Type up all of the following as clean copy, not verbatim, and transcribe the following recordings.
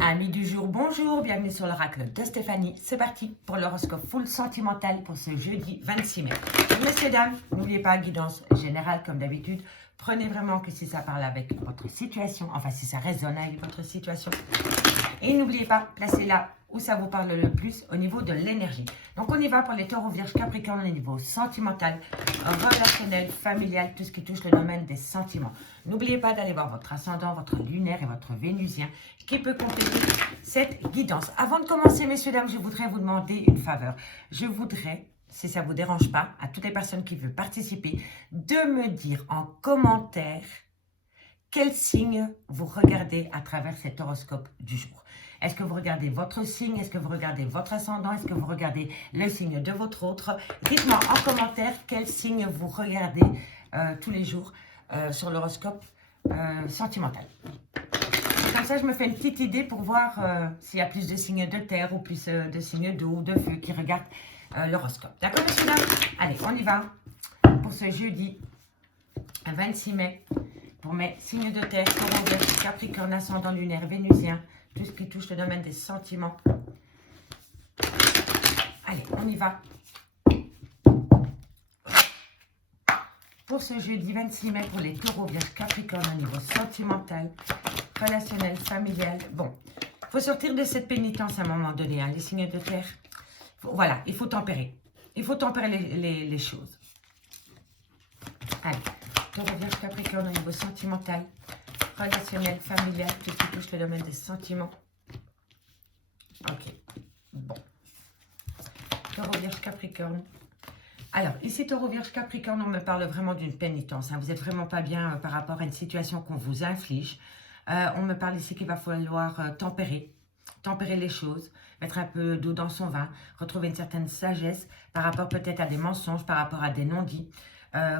Amis du jour, bonjour, bienvenue sur l'oracle de Stéphanie. C'est parti pour l'horoscope full sentimental pour ce jeudi 26 mai. Messieurs, dames, n'oubliez pas, guidance générale comme d'habitude. Prenez vraiment que si ça parle avec votre situation, enfin si ça résonne avec votre situation. Et n'oubliez pas, placez-la où ça vous parle le plus au niveau de l'énergie. Donc on y va pour les taureaux, vierges, capricornes au niveau sentimental, relationnel, familial, tout ce qui touche le domaine des sentiments. N'oubliez pas d'aller voir votre ascendant, votre lunaire et votre vénusien qui peut compléter cette guidance. Avant de commencer, messieurs, dames, je voudrais vous demander une faveur. Je voudrais, si ça ne vous dérange pas, à toutes les personnes qui veulent participer, de me dire en commentaire quel signe vous regardez à travers cet horoscope du jour. Est-ce que vous regardez votre signe? Est-ce que vous regardez votre ascendant? Est-ce que vous regardez le signe de votre autre? Dites-moi en commentaire quel signe vous regardez tous les jours sur l'horoscope sentimental. Comme ça, je me fais une petite idée pour voir s'il y a plus de signes de terre ou plus de signes d'eau ou de feu qui regardent l'horoscope. D'accord, messieurs, dames? Allez, on y va pour ce jeudi 26 mai. Pour mes signes de terre, taureau, vierge, capricorne, ascendant lunaire, vénusien, tout ce qui touche le domaine des sentiments. Allez, on y va. Pour ce jeudi 26 mai, pour les taureaux, vierge, capricorne, au niveau sentimental, relationnel, familial. Bon, il faut sortir de cette pénitence à un moment donné, hein, les signes de terre. Voilà, il faut tempérer. Il faut tempérer les choses. Allez. Taureau, vierge, capricorne au niveau sentimental, relationnel, familial, tout ce qui touche le domaine des sentiments. Ok, bon. Taureau, vierge, capricorne. Alors, ici, taureau, vierge, capricorne, on me parle vraiment d'une pénitence. Hein. Vous n'êtes vraiment pas bien par rapport à une situation qu'on vous inflige. On me parle ici qu'il va falloir tempérer les choses, mettre un peu d'eau dans son vin, retrouver une certaine sagesse par rapport peut-être à des mensonges, par rapport à des non-dits.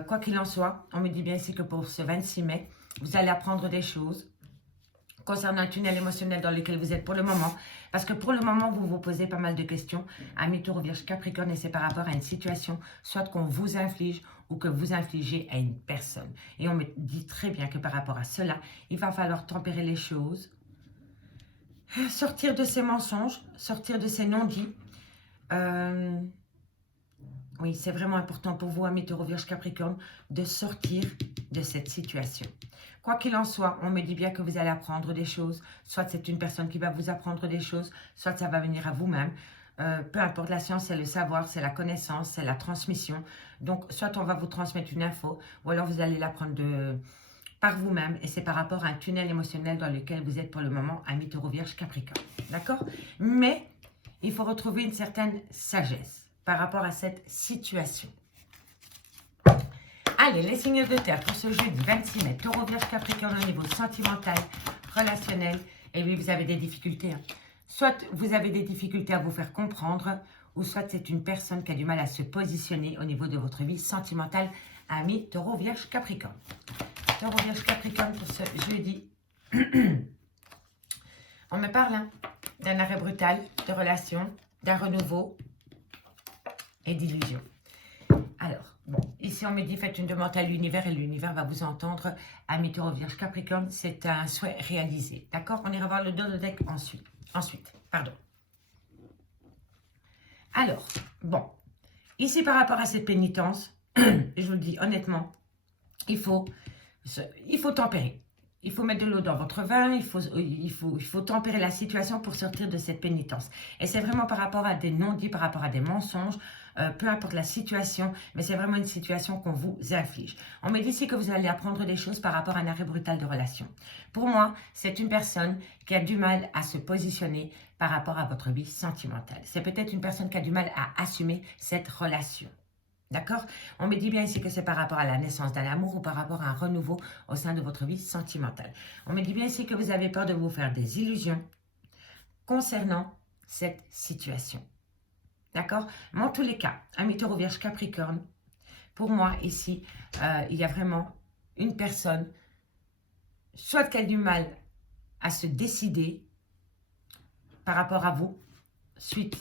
Quoi qu'il en soit, on me dit bien ici que pour ce 26 mai, vous allez apprendre des choses concernant un tunnel émotionnel dans lequel vous êtes pour le moment. Parce que pour le moment, vous vous posez pas mal de questions. Amis taureau, vierge, capricorne, et c'est par rapport à une situation, soit qu'on vous inflige ou que vous infligez à une personne. Et on me dit très bien que par rapport à cela, il va falloir tempérer les choses, sortir de ces mensonges, sortir de ces non-dits. Oui, c'est vraiment important pour vous, amis taureau, vierge, capricorne, de sortir de cette situation. Quoi qu'il en soit, on me dit bien que vous allez apprendre des choses. Soit c'est une personne qui va vous apprendre des choses, soit ça va venir à vous-même. Peu importe, la science, c'est le savoir, c'est la connaissance, c'est la transmission. Donc, soit on va vous transmettre une info, ou alors vous allez l'apprendre par vous-même. Et c'est par rapport à un tunnel émotionnel dans lequel vous êtes pour le moment, amis taureau, vierge, capricorne. D'accord? Mais il faut retrouver une certaine sagesse par rapport à cette situation. Allez, les signes de terre pour ce jeudi 26 mai. Taureau, vierge, capricorne au niveau sentimental, relationnel. Et oui, vous avez des difficultés. Hein. Soit vous avez des difficultés à vous faire comprendre, ou soit c'est une personne qui a du mal à se positionner au niveau de votre vie sentimentale. Amis taureau, vierge, capricorne. Taureau, vierge, capricorne pour ce jeudi. On me parle hein, d'un arrêt brutal de relation, d'un renouveau et d'illusion. Alors, bon, ici on me dit faites une demande à l'univers et l'univers va vous entendre. Amis taureau, vierge, capricorne, c'est un souhait réalisé. D'accord? On ira voir le dos de deck ensuite. Pardon. Alors, bon, ici par rapport à cette pénitence, je vous le dis honnêtement, il faut tempérer. Il faut mettre de l'eau dans votre vin, il faut tempérer la situation pour sortir de cette pénitence. Et c'est vraiment par rapport à des non-dits, par rapport à des mensonges, peu importe la situation, mais c'est vraiment une situation qu'on vous inflige. On me dit ici que vous allez apprendre des choses par rapport à un arrêt brutal de relation. Pour moi, c'est une personne qui a du mal à se positionner par rapport à votre vie sentimentale. C'est peut-être une personne qui a du mal à assumer cette relation. D'accord? On me dit bien ici que c'est par rapport à la naissance d'un amour ou par rapport à un renouveau au sein de votre vie sentimentale. On me dit bien ici que vous avez peur de vous faire des illusions concernant cette situation. D'accord? Mais en tous les cas, amis taureau, vierge, capricorne, pour moi ici, il y a vraiment une personne, soit qu'elle a du mal à se décider par rapport à vous, suite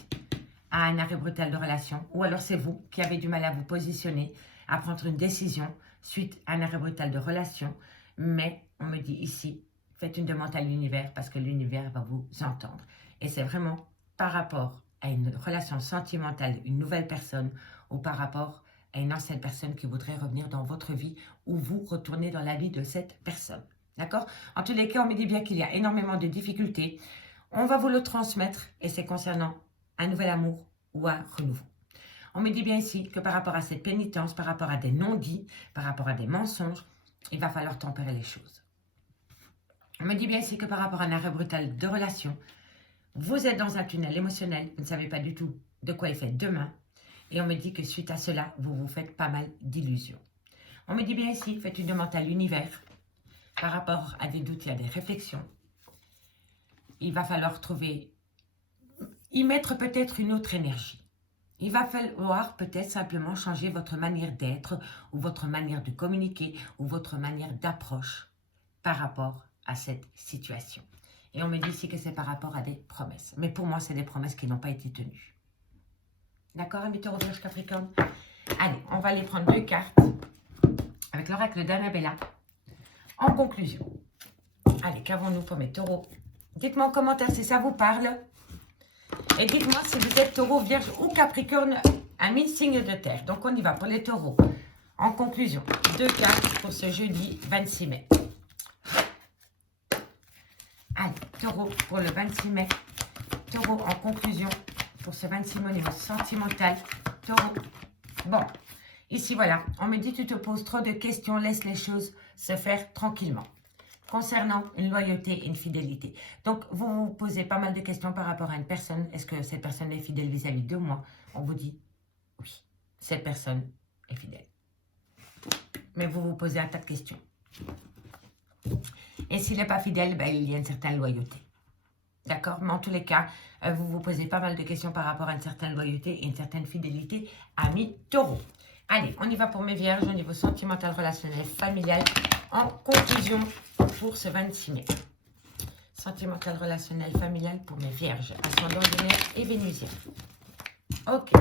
à un arrêt brutal de relation, ou alors c'est vous qui avez du mal à vous positionner, à prendre une décision suite à un arrêt brutal de relation, mais on me dit ici, faites une demande à l'univers parce que l'univers va vous entendre. Et c'est vraiment par rapport à une relation sentimentale, une nouvelle personne, ou par rapport à une ancienne personne qui voudrait revenir dans votre vie, ou vous retournez dans la vie de cette personne. D'accord? En tous les cas, on me dit bien qu'il y a énormément de difficultés. On va vous le transmettre et c'est concernant un nouvel amour ou un renouveau. On me dit bien ici que par rapport à cette pénitence, par rapport à des non-dits, par rapport à des mensonges, il va falloir tempérer les choses. On me dit bien ici que par rapport à un arrêt brutal de relation, vous êtes dans un tunnel émotionnel, vous ne savez pas du tout de quoi il fait demain. Et on me dit que suite à cela, vous vous faites pas mal d'illusions. On me dit bien ici, faites une demande à l'univers par rapport à des doutes et à des réflexions. Il va falloir y mettre peut-être une autre énergie. Il va falloir peut-être simplement changer votre manière d'être ou votre manière de communiquer ou votre manière d'approche par rapport à cette situation. Et on me dit ici que c'est par rapport à des promesses. Mais pour moi, c'est des promesses qui n'ont pas été tenues. D'accord, amis Taureau, Vierge, Capricorne? Allez, on va aller prendre 2 cartes avec l'oracle d'Annabella. En conclusion, allez, qu'avons-nous pour mes taureaux? Dites-moi en commentaire si ça vous parle. Et dites-moi si vous êtes taureau, vierge ou capricorne, amis signe de terre. Donc on y va pour les taureaux. En conclusion, 2 cartes pour ce jeudi 26 mai. Allez, taureau pour le 26 mai. Taureau en conclusion pour ce 26 mai au niveau sentimental. Taureau. Bon, ici voilà, on me dit tu te poses trop de questions, laisse les choses se faire tranquillement. Concernant une loyauté et une fidélité. Donc, vous vous posez pas mal de questions par rapport à une personne. Est-ce que cette personne est fidèle vis-à-vis de moi? On vous dit oui, cette personne est fidèle. Mais vous vous posez un tas de questions. Et s'il n'est pas fidèle, ben, il y a une certaine loyauté. D'accord? Mais en tous les cas, vous vous posez pas mal de questions par rapport à une certaine loyauté et une certaine fidélité, amis taureaux. Allez, on y va pour mes vierges au niveau sentimental, relationnel, familial. En conclusion pour ce 26 mai. Sentimental, relationnel, familial pour mes vierges. Ascendant lunaire et vénusien. Ok.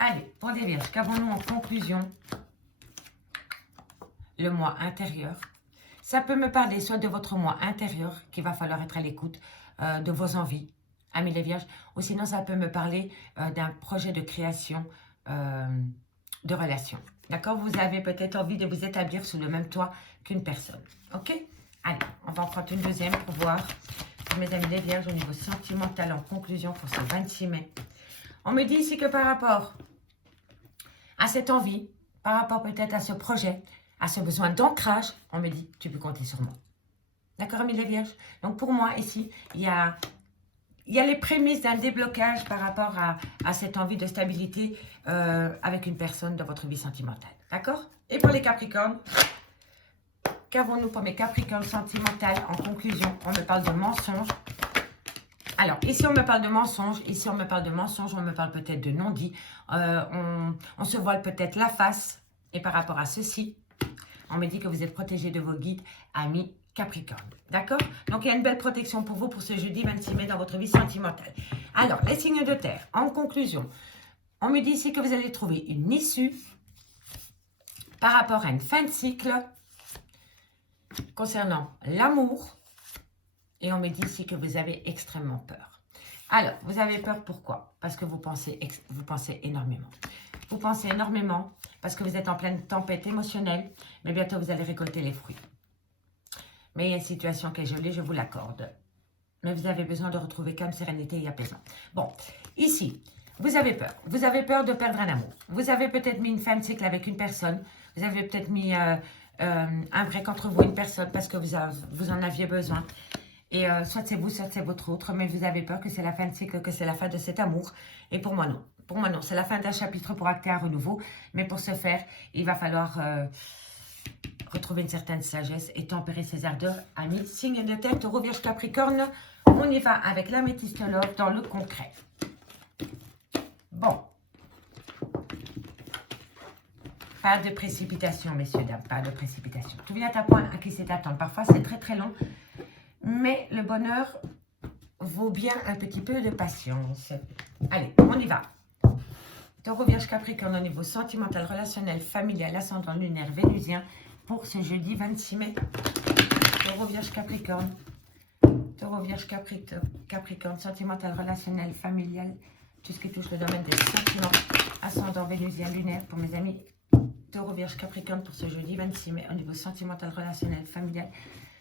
Allez, pour les vierges, qu'avons-nous en conclusion? Le moi intérieur. Ça peut me parler soit de votre moi intérieur, qu'il va falloir être à l'écoute de vos envies, amis les vierges, ou sinon ça peut me parler d'un projet de création de relation. D'accord? Vous avez peut-être envie de vous établir sous le même toit qu'une personne. Ok? Allez, on va en prendre une deuxième pour voir, mes amis les vierges, au niveau sentimental, en conclusion pour ce 26 mai. On me dit ici que par rapport à cette envie, par rapport peut-être à ce projet, à ce besoin d'ancrage, on me dit, tu peux compter sur moi. D'accord, amis les vierges? Donc pour moi, ici, il y a les prémices d'un déblocage par rapport à cette envie de stabilité avec une personne dans votre vie sentimentale. D'accord? Et pour les Capricornes, qu'avons-nous pour mes Capricornes sentimentales? En conclusion, on me parle de mensonges. Alors, ici, on me parle de mensonges. Ici, on me parle de mensonges. On me parle peut-être de non-dits. On se voile peut-être la face. Et par rapport à ceci, on me dit que vous êtes protégé de vos guides, amis Capricorne. D'accord? Donc, il y a une belle protection pour vous pour ce jeudi 26 mai dans votre vie sentimentale. Alors, les signes de terre. En conclusion, on me dit ici que vous allez trouver une issue par rapport à une fin de cycle concernant l'amour. Et on me dit ici que vous avez extrêmement peur. Alors, vous avez peur pourquoi? Parce que vous pensez énormément. Vous pensez énormément parce que vous êtes en pleine tempête émotionnelle, mais bientôt vous allez récolter les fruits. Mais il y a une situation qui est gelée, je vous l'accorde. Mais vous avez besoin de retrouver calme, sérénité et apaisement. Bon, ici, vous avez peur. Vous avez peur de perdre un amour. Vous avez peut-être mis une fin de cycle avec une personne. Vous avez peut-être mis un break entre vous et une personne parce que vous en aviez besoin. Et soit c'est vous, soit c'est votre autre, mais vous avez peur que c'est la fin de cycle, que c'est la fin de cet amour. Et pour moi, non. Pour moi, non. C'est la fin d'un chapitre pour acter un renouveau. Mais pour ce faire, il va falloir retrouver une certaine sagesse et tempérer ses ardeurs. Amis, signe de terre, Taureau, Vierge, Capricorne. On y va avec l'améthyste love dans le concret. Bon. Pas de précipitation, messieurs, dames. Pas de précipitation. Tout vient à point à qui c'est attendre. Parfois, c'est très, très long. Mais le bonheur vaut bien un petit peu de patience. Allez, on y va. Taureau, Vierge, Capricorne au niveau sentimental, relationnel, familial, ascendant lunaire, vénusien pour ce jeudi 26 mai. Taureau, Vierge, Capricorne. Taureau, Vierge, Capricorne, sentimental, relationnel, familial, tout ce qui touche le domaine des sentiments, ascendant vénusien, lunaire, pour mes amis. Taureau, Vierge, Capricorne, pour ce jeudi 26 mai, au niveau sentimental, relationnel, familial,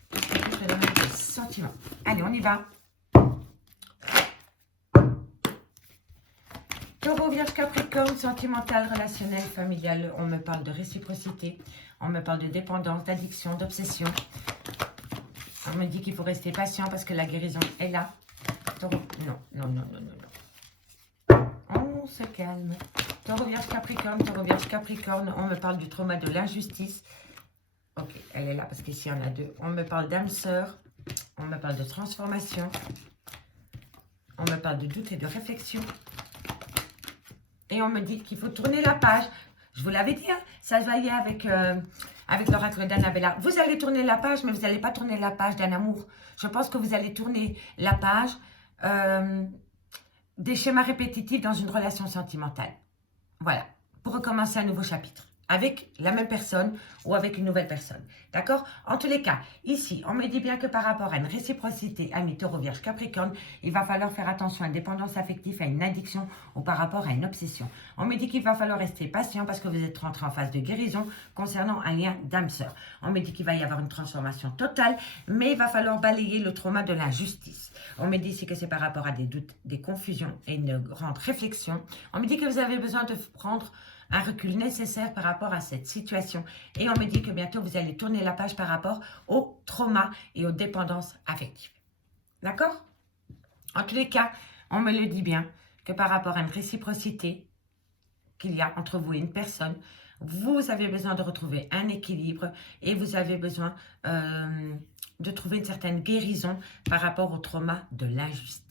tout ce qui touche le domaine des sentiments. Allez, on y va. Taureau, Vierge, Capricorne, sentimental, relationnel, familial, on me parle de réciprocité, on me parle de dépendance, d'addiction, d'obsession. On me dit qu'il faut rester patient parce que la guérison est là. Taureau, non, non, non, non, non, non. On se calme. Taureau, Vierge, Capricorne, on me parle du trauma de l'injustice. Ok, elle est là parce qu'ici on a deux. On me parle d'âme sœur, on me parle de transformation, on me parle de doute et de réflexion. Et on me dit qu'il faut tourner la page. Je vous l'avais dit, hein, ça se voyait avec l'oracle d'Annabella. Vous allez tourner la page, mais vous n'allez pas tourner la page d'un amour. Je pense que vous allez tourner la page des schémas répétitifs dans une relation sentimentale. Voilà, pour recommencer un nouveau chapitre. Avec la même personne ou avec une nouvelle personne. D'accord? En tous les cas, ici, on me dit bien que par rapport à une réciprocité, ami Taureau, Vierge, Capricorne, il va falloir faire attention à une dépendance affective, à une addiction ou par rapport à une obsession. On me dit qu'il va falloir rester patient parce que vous êtes rentré en phase de guérison concernant un lien d'âme sœur. On me dit qu'il va y avoir une transformation totale, mais il va falloir balayer le trauma de l'injustice. On me dit ici que c'est par rapport à des doutes, des confusions et une grande réflexion. On me dit que vous avez besoin de prendre un recul nécessaire par rapport à cette situation. Et on me dit que bientôt, vous allez tourner la page par rapport au trauma et aux dépendances affectives. D'accord? En tous les cas, on me le dit bien, que par rapport à une réciprocité qu'il y a entre vous et une personne, vous avez besoin de retrouver un équilibre et vous avez besoin de trouver une certaine guérison par rapport au trauma de l'injustice.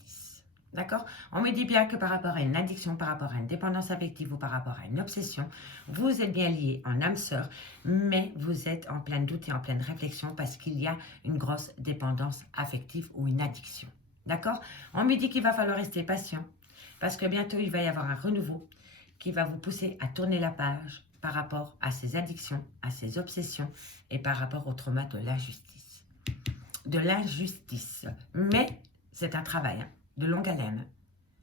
D'accord? On me dit bien que par rapport à une addiction, par rapport à une dépendance affective ou par rapport à une obsession, vous êtes bien lié en âme sœur, mais vous êtes en plein doute et en pleine réflexion parce qu'il y a une grosse dépendance affective ou une addiction. D'accord? On me dit qu'il va falloir rester patient parce que bientôt il va y avoir un renouveau qui va vous pousser à tourner la page par rapport à ces addictions, à ces obsessions et par rapport au trauma de l'injustice. De l'injustice. Mais c'est un travail, hein, de longue haleine.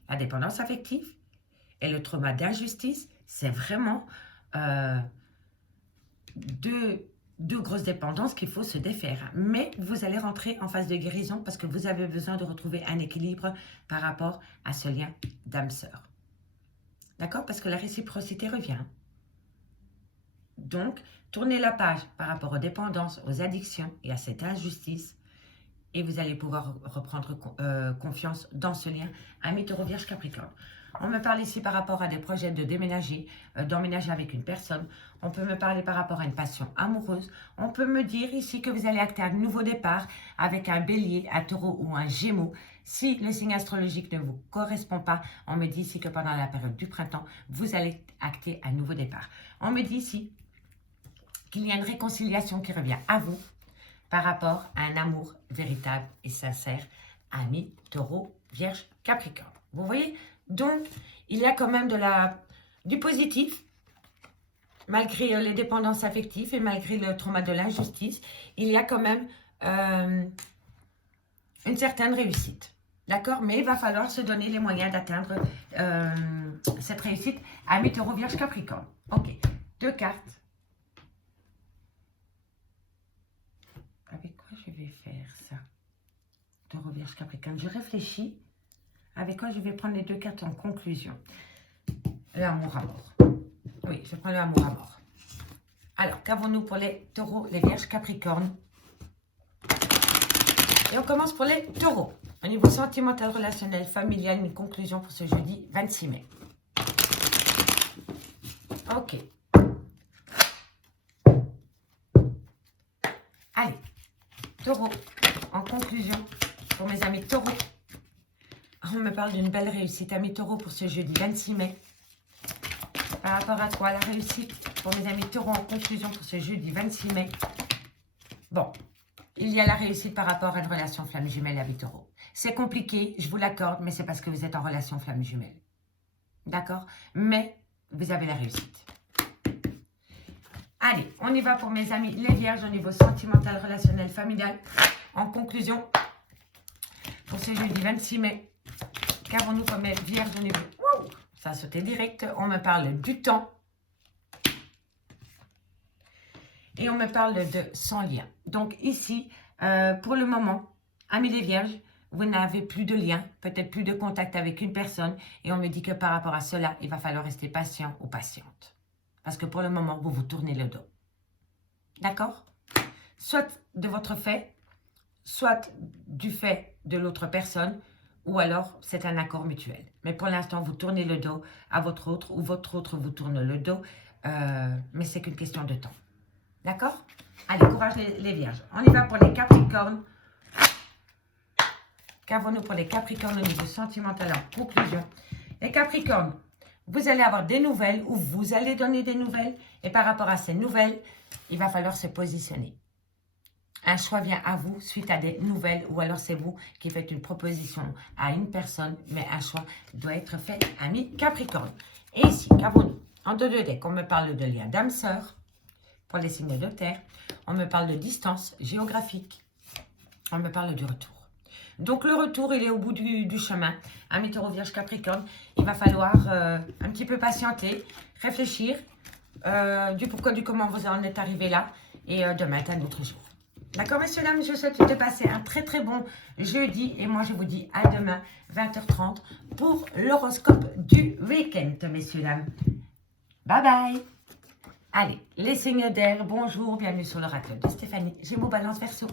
La dépendance affective et le trauma d'injustice, c'est vraiment deux grosses dépendances qu'il faut se défaire. Mais vous allez rentrer en phase de guérison parce que vous avez besoin de retrouver un équilibre par rapport à ce lien d'âme sœur. D'accord? Parce que la réciprocité revient. Donc, tournez la page par rapport aux dépendances, aux addictions et à cette injustice. Et vous allez pouvoir reprendre confiance dans ce lien, ami Taureau, Vierge, Capricorne. On me parle ici par rapport à des projets de déménager, d'emménager avec une personne. On peut me parler par rapport à une passion amoureuse. On peut me dire ici que vous allez acter un nouveau départ avec un bélier, un taureau ou un gémeaux. Si le signe astrologique ne vous correspond pas, on me dit ici que pendant la période du printemps, vous allez acter un nouveau départ. On me dit ici qu'il y a une réconciliation qui revient à vous par rapport à un amour véritable et sincère, ami Taureau, Vierge, Capricorne. Vous voyez? Donc, il y a quand même du positif, malgré les dépendances affectives et malgré le trauma de l'injustice, il y a quand même une certaine réussite. D'accord? Mais il va falloir se donner les moyens d'atteindre cette réussite, ami Taureau, Vierge, Capricorne. Ok, 2 cartes. Avec quoi je vais faire ça? Taureau, Vierge, Capricorne. Je réfléchis. Avec quoi je vais prendre les 2 cartes en conclusion? L'amour à mort. Oui, je prends l'amour à mort. Alors, qu'avons-nous pour les taureaux, les Vierges, Capricorne? Et on commence pour les taureaux. Au niveau sentimental, relationnel, familial, une conclusion pour ce jeudi 26 mai. Ok. Allez. Taureau, en conclusion, pour mes amis taureaux, on me parle d'une belle réussite, amis taureaux, pour ce jeudi 26 mai. Par rapport à quoi? La réussite pour mes amis taureaux, en conclusion, pour ce jeudi 26 mai. Bon, il y a la réussite par rapport à une relation flamme jumelle, amis taureaux. C'est compliqué, je vous l'accorde, mais c'est parce que vous êtes en relation flamme jumelle. D'accord? Mais vous avez la réussite. Allez, on y va pour mes amis les vierges au niveau sentimental, relationnel, familial. En conclusion, pour ce jeudi 26 mai, qu'avons-nous comme vierges au niveau... Wow, ça a sauté direct. On me parle du temps. Et on me parle de sans lien. Donc ici, pour le moment, amis les vierges, vous n'avez plus de lien, peut-être plus de contact avec une personne. Et on me dit que par rapport à cela, il va falloir rester patient ou patiente. Parce que pour le moment, vous vous tournez le dos. D'accord? Soit de votre fait, soit du fait de l'autre personne, ou alors c'est un accord mutuel. Mais pour l'instant, vous tournez le dos à votre autre, ou votre autre vous tourne le dos. Mais c'est qu'une question de temps. D'accord? Allez, courage les vierges. On y va pour les capricornes. Qu'avons-nous pour les capricornes au niveau sentimental en conclusion? Les capricornes, vous allez avoir des nouvelles ou vous allez donner des nouvelles. Et par rapport à ces nouvelles, il va falloir se positionner. Un choix vient à vous suite à des nouvelles ou alors c'est vous qui faites une proposition à une personne. Mais un choix doit être fait, amis Capricorne. Et ici, qu'avons-nous? En deux decks, on me parle de lien d'âme-sœur pour les signes de terre. On me parle de distance géographique. On me parle du retour. Donc le retour, il est au bout du chemin. Amis Taureau, Vierge, Capricorne, il va falloir un petit peu patienter, réfléchir du pourquoi, du comment vous en êtes arrivé là. Et demain est un autre jour. D'accord, messieurs, dames, je vous souhaite de passer un très très bon jeudi. Et moi, je vous dis à demain, 20h30, pour l'horoscope du week-end, messieurs, dames. Bye bye. Allez, les signes d'air, bonjour, bienvenue sur l'oracle de Stéphanie. Gémeaux, Balance, Verseau.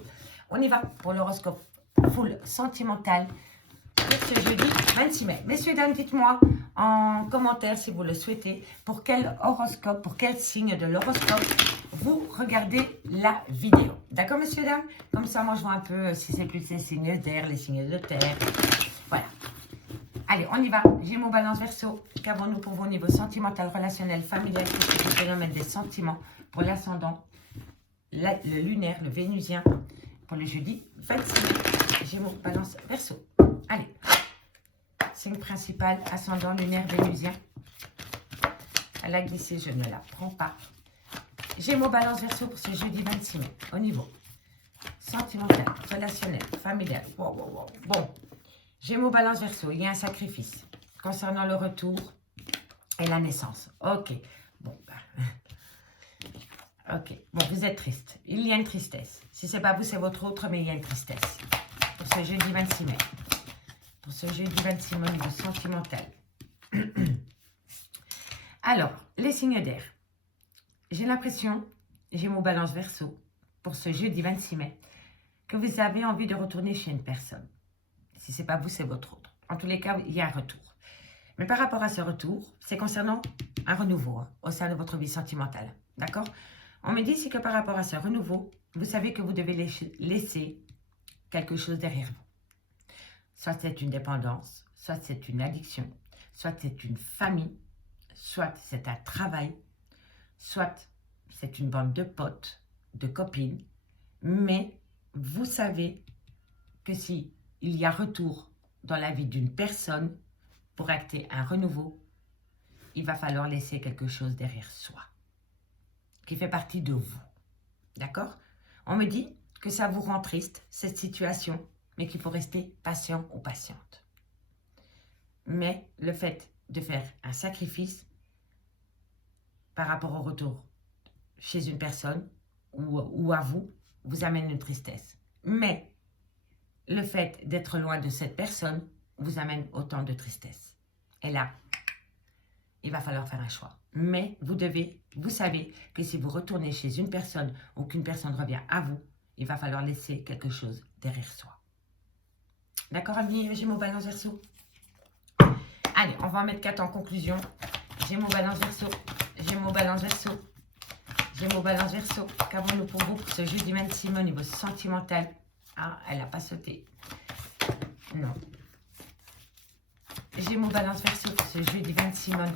On y va pour l'horoscope full sentimental pour ce jeudi 26 mai. Messieurs, dames, dites-moi en commentaire si vous le souhaitez pour quel horoscope, pour quel signe de l'horoscope vous regardez la vidéo. D'accord, messieurs, dames? Comme ça, moi, je vois un peu si c'est plus les signes d'air, les signes de terre. Voilà. Allez, on y va. Gémeaux, Balance, Verseau. Qu'avons-nous pour vous au niveau sentimental, relationnel, familial, c'est le phénomène des sentiments pour l'ascendant, le lunaire, le vénusien, pour le jeudi 26 mai. Gémeaux, Balance, Verseau. Allez. Signe principal, ascendant, lunaire, vénusien. Elle a glissé, je ne la prends pas. Gémeaux, Balance, Verseau pour ce jeudi 26 mai. Au niveau sentimental, relationnel, familial. Wow, wow, wow. Bon. Gémeaux, Balance, Verseau, il y a un sacrifice concernant le retour et la naissance. Ok. Bon, ok. Bon, vous êtes triste. Il y a une tristesse. Si ce n'est pas vous, c'est votre autre, mais il y a une tristesse. Pour ce jeudi 26 mai. Pour ce jeudi 26 mai au niveau sentimental. Alors, les signes d'air. J'ai l'impression, Gémeaux, Balance, Verseau, pour ce jeudi 26 mai, que vous avez envie de retourner chez une personne. Si ce n'est pas vous, c'est votre autre. En tous les cas, il y a un retour. Mais par rapport à ce retour, c'est concernant un renouveau au sein de votre vie sentimentale. D'accord? On me dit ici que par rapport à ce renouveau, vous savez que vous devez laisser quelque chose derrière vous. Soit c'est une dépendance, soit c'est une addiction, soit c'est une famille, soit c'est un travail, soit c'est une bande de potes, de copines. Mais vous savez que si il y a retour dans la vie d'une personne pour acter un renouveau, il va falloir laisser quelque chose derrière soi, qui fait partie de vous. D'accord? On me dit que ça vous rend triste, cette situation, mais qu'il faut rester patient ou patiente. Mais le fait de faire un sacrifice par rapport au retour chez une personne ou à vous, vous amène une tristesse. Mais le fait d'être loin de cette personne vous amène autant de tristesse. Et là, il va falloir faire un choix. Mais vous savez que si vous retournez chez une personne ou qu'une personne revient à vous, il va falloir laisser quelque chose derrière soi. D'accord, amis Gémeaux, Balance, Verseau? Allez, on va en mettre 4 en conclusion. Gémeaux, Balance, Verseau. Gémeaux, Balance, Verseau. Gémeaux, Balance, Verseau. Qu'avons-nous pour vous pour ce jeudi 26 mai au niveau sentimental? Ah, elle n'a pas sauté. Non. Gémeaux, Balance, Verseau pour ce jeudi 26 mai.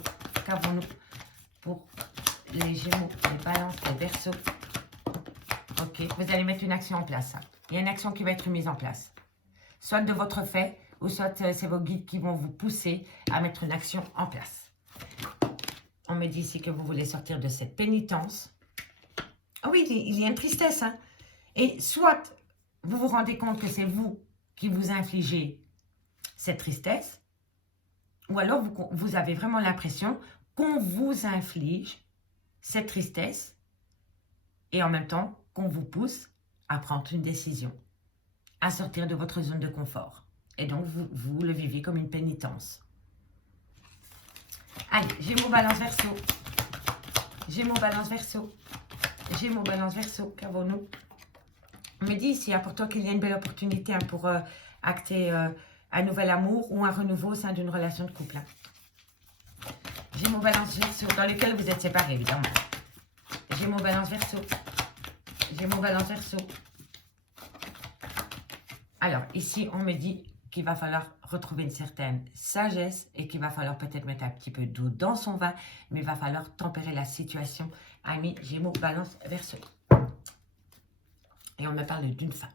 Qu'avons-nous pour les Gémeaux, les Balances, les Verseaux? Ok, vous allez mettre une action en place. Il y a une action qui va être mise en place. Soit de votre fait, ou soit c'est vos guides qui vont vous pousser à mettre une action en place. On me dit ici que vous voulez sortir de cette pénitence. Ah oui, il y a une tristesse. Hein. Et soit vous vous rendez compte que c'est vous qui vous infligez cette tristesse, ou alors vous avez vraiment l'impression qu'on vous inflige cette tristesse et en même temps qu'on vous pousse à prendre une décision, à sortir de votre zone de confort. Et donc, vous le vivez comme une pénitence. Allez, Gémeaux, Balance, Verseau. Gémeaux, Balance, Verseau. Gémeaux, Balance, Verseau. Qu'avons-nous? On me dit ici, pour toi, qu'il y a une belle opportunité pour acter un nouvel amour ou un renouveau au sein d'une relation de couple. Gémeaux, Balance, Verseau, dans lequel vous êtes séparés, évidemment. Gémeaux, Balance, Verseau. Gémeaux, Balance, Verseau. Alors, ici, on me dit qu'il va falloir retrouver une certaine sagesse et qu'il va falloir peut-être mettre un petit peu d'eau dans son vin, mais il va falloir tempérer la situation. Amis, Gémeaux, Balance, Verseau. Et on me parle d'une femme.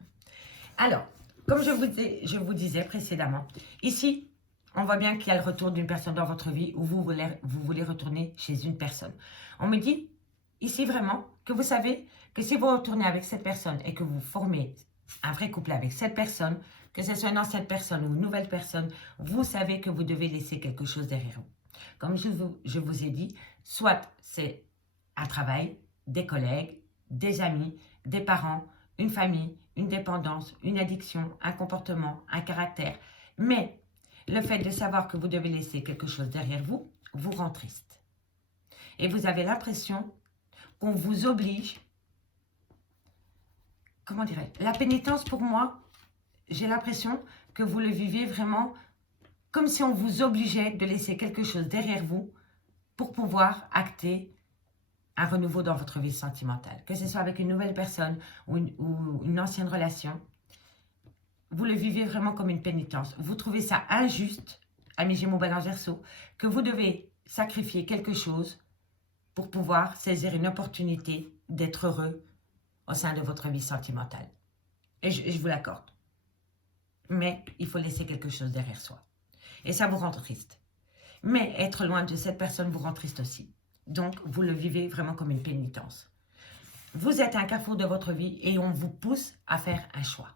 Alors, comme je vous disais précédemment, ici, on voit bien qu'il y a le retour d'une personne dans votre vie où vous voulez retourner chez une personne. On me dit ici vraiment que vous savez que si vous retournez avec cette personne et que vous formez un vrai couple avec cette personne, que ce soit une ancienne personne ou une nouvelle personne, vous savez que vous devez laisser quelque chose derrière vous. Comme je vous ai dit, soit c'est un travail, des collègues, des amis, des parents, une famille, une dépendance, une addiction, un comportement, un caractère. Mais le fait de savoir que vous devez laisser quelque chose derrière vous, vous rend triste. Et vous avez l'impression qu'on vous oblige, comment dirais-je, la pénitence pour moi, j'ai l'impression que vous le vivez vraiment comme si on vous obligeait de laisser quelque chose derrière vous pour pouvoir acter un renouveau dans votre vie sentimentale. Que ce soit avec une nouvelle personne ou une ancienne relation, vous le vivez vraiment comme une pénitence. Vous trouvez ça injuste, amis Gémeaux, Balance, Verseau, que vous devez sacrifier quelque chose pour pouvoir saisir une opportunité d'être heureux au sein de votre vie sentimentale. Et je vous l'accorde. Mais il faut laisser quelque chose derrière soi. Et ça vous rend triste. Mais être loin de cette personne vous rend triste aussi. Donc, vous le vivez vraiment comme une pénitence. Vous êtes à un carrefour de votre vie et on vous pousse à faire un choix.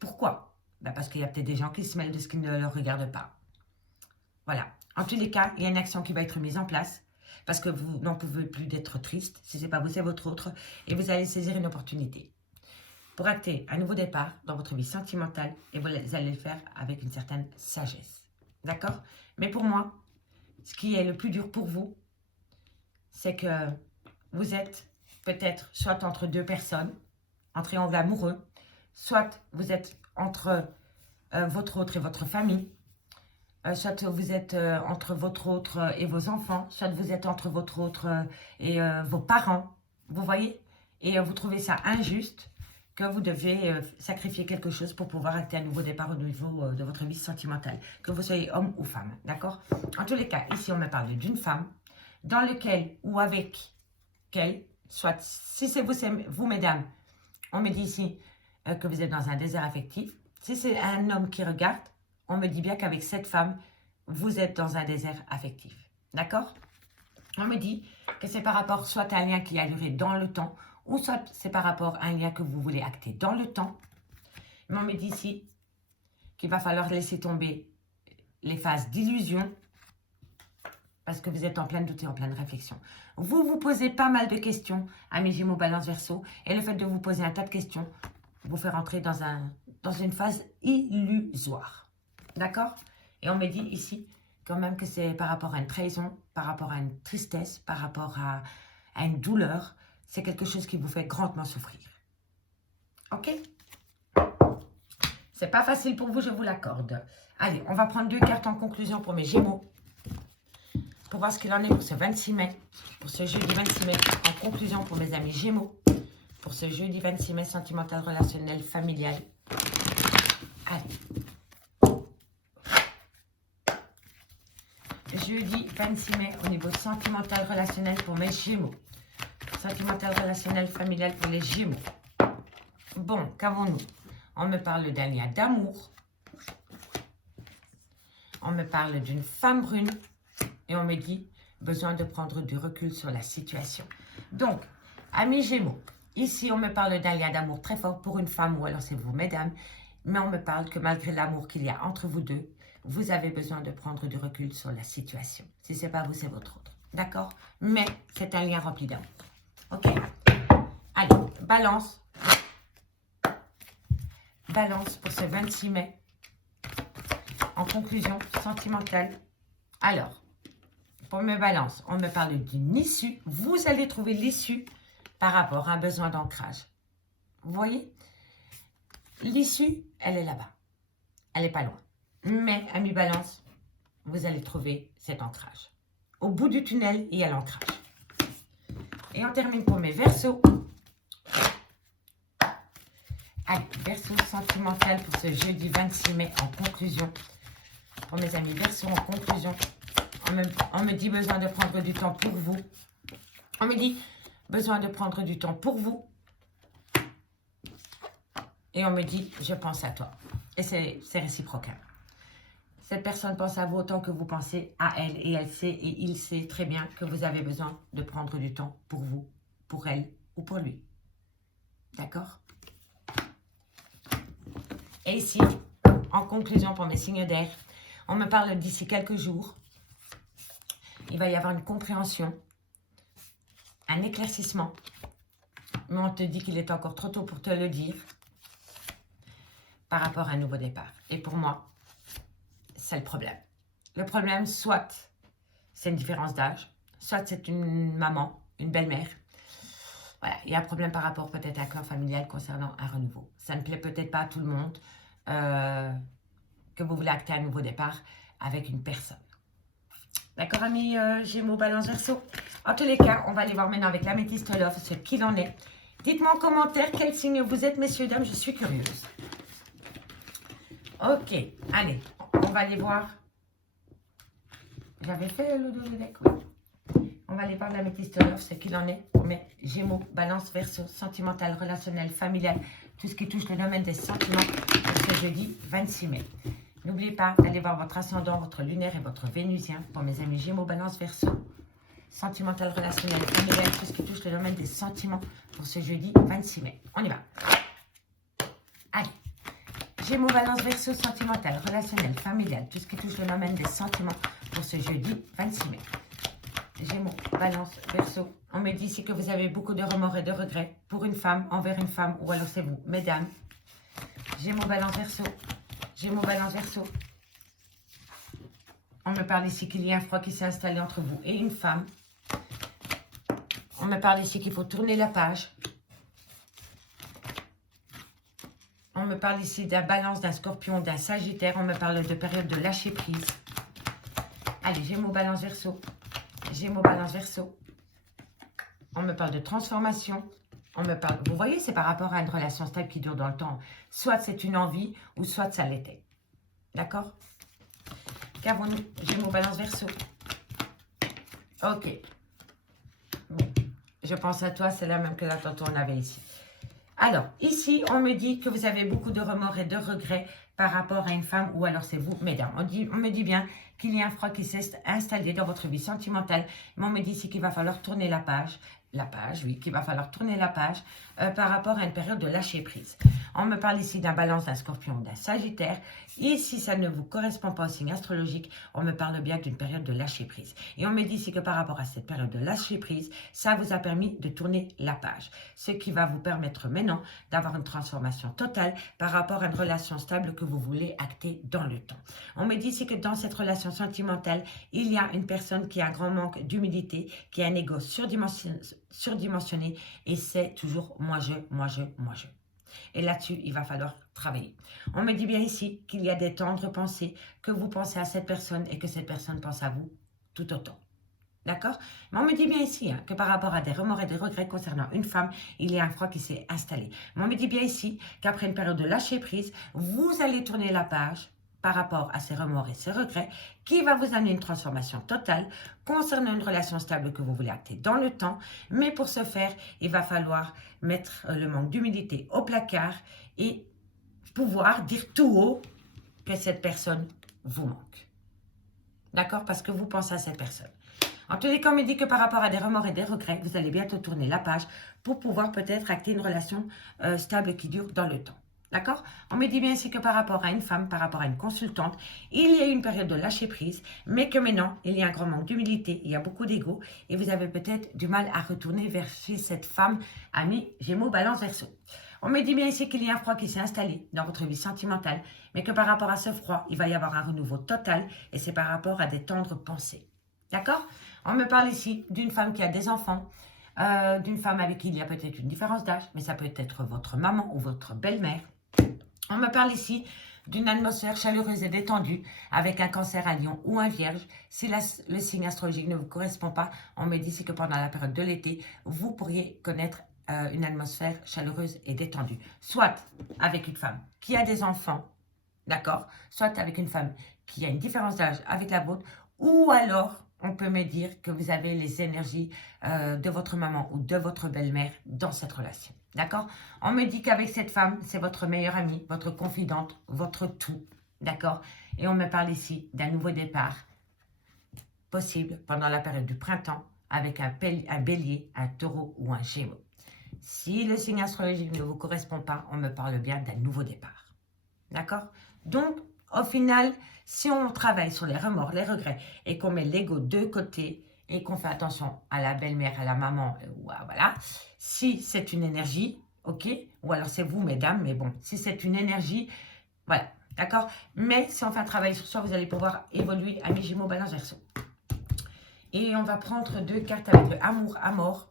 Pourquoi? Parce qu'il y a peut-être des gens qui se mêlent de ce qui ne leur regarde pas. Voilà. En tous les cas, il y a une action qui va être mise en place parce que vous n'en pouvez plus d'être triste. Si ce n'est pas vous, c'est votre autre. Et vous allez saisir une opportunité pour acter un nouveau départ dans votre vie sentimentale et vous allez le faire avec une certaine sagesse. D'accord? Mais pour moi, ce qui est le plus dur pour vous, c'est que vous êtes peut-être soit entre deux personnes, en triangle amoureux, soit vous êtes entre votre autre et votre famille, soit vous êtes entre votre autre et vos enfants, soit vous êtes entre votre autre et vos parents, vous voyez? Et vous trouvez ça injuste que vous devez sacrifier quelque chose pour pouvoir acter un nouveau départ au niveau de votre vie sentimentale, que vous soyez homme ou femme, d'accord? En tous les cas, ici on me parle d'une femme dans lequel ou avec quelle, soit si c'est vous mesdames, on me dit ici que vous êtes dans un désert affectif. Si c'est un homme qui regarde, on me dit bien qu'avec cette femme, vous êtes dans un désert affectif. D'accord? On me dit que c'est par rapport soit à un lien qui a duré dans le temps, ou soit c'est par rapport à un lien que vous voulez acter dans le temps. Mais on me dit ici qu'il va falloir laisser tomber les phases d'illusion parce que vous êtes en pleine doute et en pleine réflexion. Vous vous posez pas mal de questions, amis Gémeaux, Balance, Verseau, et le fait de vous poser un tas de questions vous fait rentrer dans une phase illusoire. D'accord? Et on me dit ici quand même que c'est par rapport à une trahison, par rapport à une tristesse, par rapport à une douleur. C'est quelque chose qui vous fait grandement souffrir. Ok? C'est pas facile pour vous, je vous l'accorde. Allez, on va prendre 2 cartes en conclusion pour mes Gémeaux. Pour voir ce qu'il en est pour ce 26 mai. Pour ce jeudi 26 mai. En conclusion pour mes amis Gémeaux. Pour ce jeudi 26 mai, sentimental, relationnel, familial. Allez. Jeudi 26 mai au niveau sentimental, relationnel pour mes Gémeaux. Sentimental, relationnel, familial pour les Gémeaux. Bon, qu'avons-nous? On me parle d'un lien d'amour. On me parle d'une femme brune. Et on me dit, besoin de prendre du recul sur la situation. Donc, Amis Gémeaux, ici on me parle d'un lien d'amour très fort pour une femme ou alors c'est vous, mesdames. Mais on me parle que malgré l'amour qu'il y a entre vous deux, vous avez besoin de prendre du recul sur la situation. Si ce n'est pas vous, c'est votre autre. D'accord? Mais c'est un lien rempli d'amour. Ok? Allez, balance. Balance pour ce 26 mai. En conclusion, sentimentale. Alors, pour mes balances, on me parle d'une issue. Vous allez trouver l'issue par rapport à un besoin d'ancrage. Vous voyez? L'issue, elle est là-bas. Elle n'est pas loin. Mais, amis balance, vous allez trouver cet ancrage. Au bout du tunnel, il y a l'ancrage. Et on termine pour mes Verseaux. Allez, Verseau sentimental pour ce jeudi 26 mai en conclusion. Pour mes amis Verseau en conclusion, on me dit besoin de prendre du temps pour vous. On me dit besoin de prendre du temps pour vous. Et on me dit je pense à toi. Et c'est réciproque. Cette personne pense à vous autant que vous pensez à elle. Et elle sait et il sait très bien que vous avez besoin de prendre du temps pour vous, pour elle ou pour lui. D'accord? Et ici, en conclusion pour mes signes d'air, on me parle d'ici quelques jours. Il va y avoir une compréhension, un éclaircissement. Mais on te dit qu'il est encore trop tôt pour te le dire par rapport à un nouveau départ. Et pour moi, c'est le problème. Le problème, soit c'est une différence d'âge, soit c'est une maman, une belle-mère. Voilà, il y a un problème par rapport peut-être à un clan familial concernant un renouveau. Ça ne plaît peut-être pas à tout le monde que vous voulez acter un nouveau départ avec une personne. D'accord, amis Gémeaux, Balance, Verseau? En tous les cas, on va aller voir maintenant avec l'améthyste Love ce qu'il en est. Dites-moi en commentaire quel signe vous êtes, messieurs, dames, je suis curieuse. Ok, allez, on va aller voir. J'avais fait le dos de deck, oui. On va aller voir l'améthyste Love ce qu'il en est pour mes Gémeaux, Balance, Verseau, sentimental, relationnel, familial, tout ce qui touche le domaine des sentiments pour ce jeudi 26 mai. N'oubliez pas d'aller voir votre ascendant, votre lunaire et votre vénusien pour mes amis Gémeaux, Balance, Verseau, sentimental, relationnel, familial, tout ce qui touche le domaine des sentiments pour ce jeudi 26 mai. On y va. Allez. Gémeaux, Balance, Verseau, sentimental, relationnel, familial, tout ce qui touche le domaine des sentiments pour ce jeudi 26 mai. Gémeaux, Balance, Verseau. On me dit ici que vous avez beaucoup de remords et de regrets pour une femme, envers une femme, ou alors c'est vous, mesdames. Gémeaux, Balance, Verseau. Gémeaux, Balance, Verseau. On me parle ici qu'il y a un froid qui s'est installé entre vous et une femme. On me parle ici qu'il faut tourner la page. On me parle ici d'un Balance, d'un Scorpion, d'un Sagittaire. On me parle de période de lâcher prise. Allez, Gémeaux, Balance, Verseau. Gémeaux, Balance, Verseau. On me parle de transformation. On me parle, vous voyez, c'est par rapport à une relation stable qui dure dans le temps. Soit c'est une envie, ou soit ça l'était. D'accord? Qu'avons-nous? Gémeaux, Balance, Verseau. Ok. Bon. Je pense à toi, c'est la même que la tantôt on avait ici. Alors, ici, on me dit que vous avez beaucoup de remords et de regrets par rapport à une femme, ou alors c'est vous, mesdames. On me dit bien qu'il y a un froid qui s'est installé dans votre vie sentimentale, mais on me dit ici qu'il va falloir tourner la page, oui, qu'il va falloir tourner la page par rapport à une période de lâcher prise. On me parle ici d'un Balance, d'un Scorpion, d'un Sagittaire. Et si ça ne vous correspond pas au signe astrologique, on me parle bien d'une période de lâcher prise. Et on me dit ici que par rapport à cette période de lâcher prise, ça vous a permis de tourner la page. Ce qui va vous permettre maintenant d'avoir une transformation totale par rapport à une relation stable que vous voulez acter dans le temps. On me dit ici que dans cette relation sentimentale, il y a une personne qui a un grand manque d'humilité, qui a un ego surdimensionné et c'est toujours moi je. Et là-dessus, il va falloir travailler. On me dit bien ici qu'il y a des tendres pensées, que vous pensez à cette personne et que cette personne pense à vous tout autant. D'accord? Mais on me dit bien ici que par rapport à des remords et des regrets concernant une femme, il y a un froid qui s'est installé. Mais on me dit bien ici qu'après une période de lâcher prise, vous allez tourner la page par rapport à ces remords et ces regrets qui va vous amener une transformation totale concernant une relation stable que vous voulez acter dans le temps. Mais pour ce faire, il va falloir mettre le manque d'humilité au placard et pouvoir dire tout haut que cette personne vous manque. D'accord? Parce que vous pensez à cette personne. En tous les cas, on me dit que par rapport à des remords et des regrets, vous allez bientôt tourner la page pour pouvoir peut-être acter une relation stable qui dure dans le temps. D'accord? On me dit bien ici que par rapport à une femme, par rapport à une consultante, il y a eu une période de lâcher prise, mais que maintenant, il y a un grand manque d'humilité, il y a beaucoup d'ego, et vous avez peut-être du mal à retourner vers chez cette femme, amie, Gémeaux, Balance, Verseau. On me dit bien ici qu'il y a un froid qui s'est installé dans votre vie sentimentale, mais que par rapport à ce froid, il va y avoir un renouveau total, et c'est par rapport à des tendres pensées. D'accord? On me parle ici d'une femme qui a des enfants, d'une femme avec qui il y a peut-être une différence d'âge, mais ça peut être votre maman ou votre belle-mère. On me parle ici d'une atmosphère chaleureuse et détendue avec un cancer à Lion ou un vierge. Si le signe astrologique ne vous correspond pas, on me dit que pendant la période de l'été, vous pourriez connaître une atmosphère chaleureuse et détendue. Soit avec une femme qui a des enfants, d'accord? Soit avec une femme qui a une différence d'âge avec la vôtre, ou alors on peut me dire que vous avez les énergies de votre maman ou de votre belle-mère dans cette relation. D'accord? On me dit qu'avec cette femme, c'est votre meilleure amie, votre confidente, votre tout. D'accord? Et on me parle ici d'un nouveau départ possible pendant la période du printemps avec un bélier, un taureau ou un gémeaux. Si le signe astrologique ne vous correspond pas, on me parle bien d'un nouveau départ. D'accord? Donc, au final, si on travaille sur les remords, les regrets et qu'on met l'ego de côté et qu'on fait attention à la belle-mère, à la maman, voilà, si c'est une énergie, ok, ou alors c'est vous, mesdames, mais bon, si c'est une énergie, voilà, d'accord? Mais si on fait un travail sur soi, vous allez pouvoir évoluer à mi-Gémeaux, Balance, Verseau. Et on va prendre 2 cartes avec le amour à mort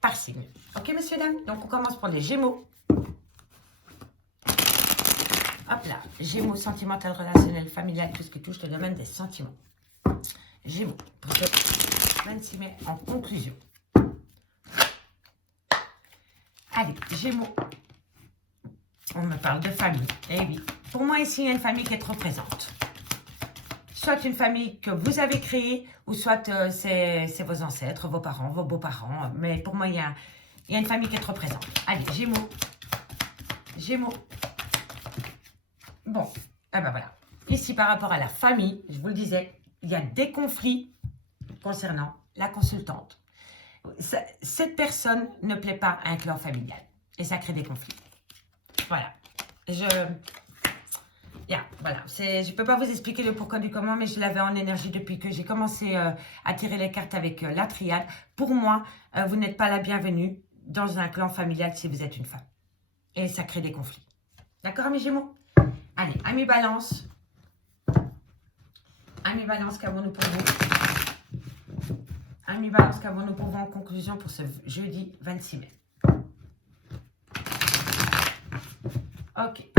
par signe. Ok, messieurs, dames? Donc, on commence pour les Gémeaux. Hop là, Gémeaux, sentimental, relationnel, familial, tout ce qui touche le domaine des sentiments. Gémeaux, pour ce 26 mai, en conclusion. Allez, Gémeaux, on me parle de famille. Eh oui, pour moi ici, il y a une famille qui est trop présente. Soit une famille que vous avez créée, ou soit c'est vos ancêtres, vos parents, vos beaux-parents. Mais pour moi, il y a une famille qui est trop présente. Allez, Gémeaux. Gémeaux. Bon, ah ben voilà. Ici, par rapport à la famille, je vous le disais, il y a des conflits concernant la consultante. Cette personne ne plaît pas à un clan familial. Et ça crée des conflits. Voilà. Voilà. Je ne peux pas vous expliquer le pourquoi du comment, mais je l'avais en énergie depuis que j'ai commencé à tirer les cartes avec la triade. Pour moi, vous n'êtes pas la bienvenue dans un clan familial si vous êtes une femme. Et ça crée des conflits. D'accord, mes Gémeaux? Allez, amis Balance. Amis Balance, qu'avons-nous pour vous? Amis Balance, qu'avons-nous pour vous en conclusion pour ce jeudi 26 mai? Ok.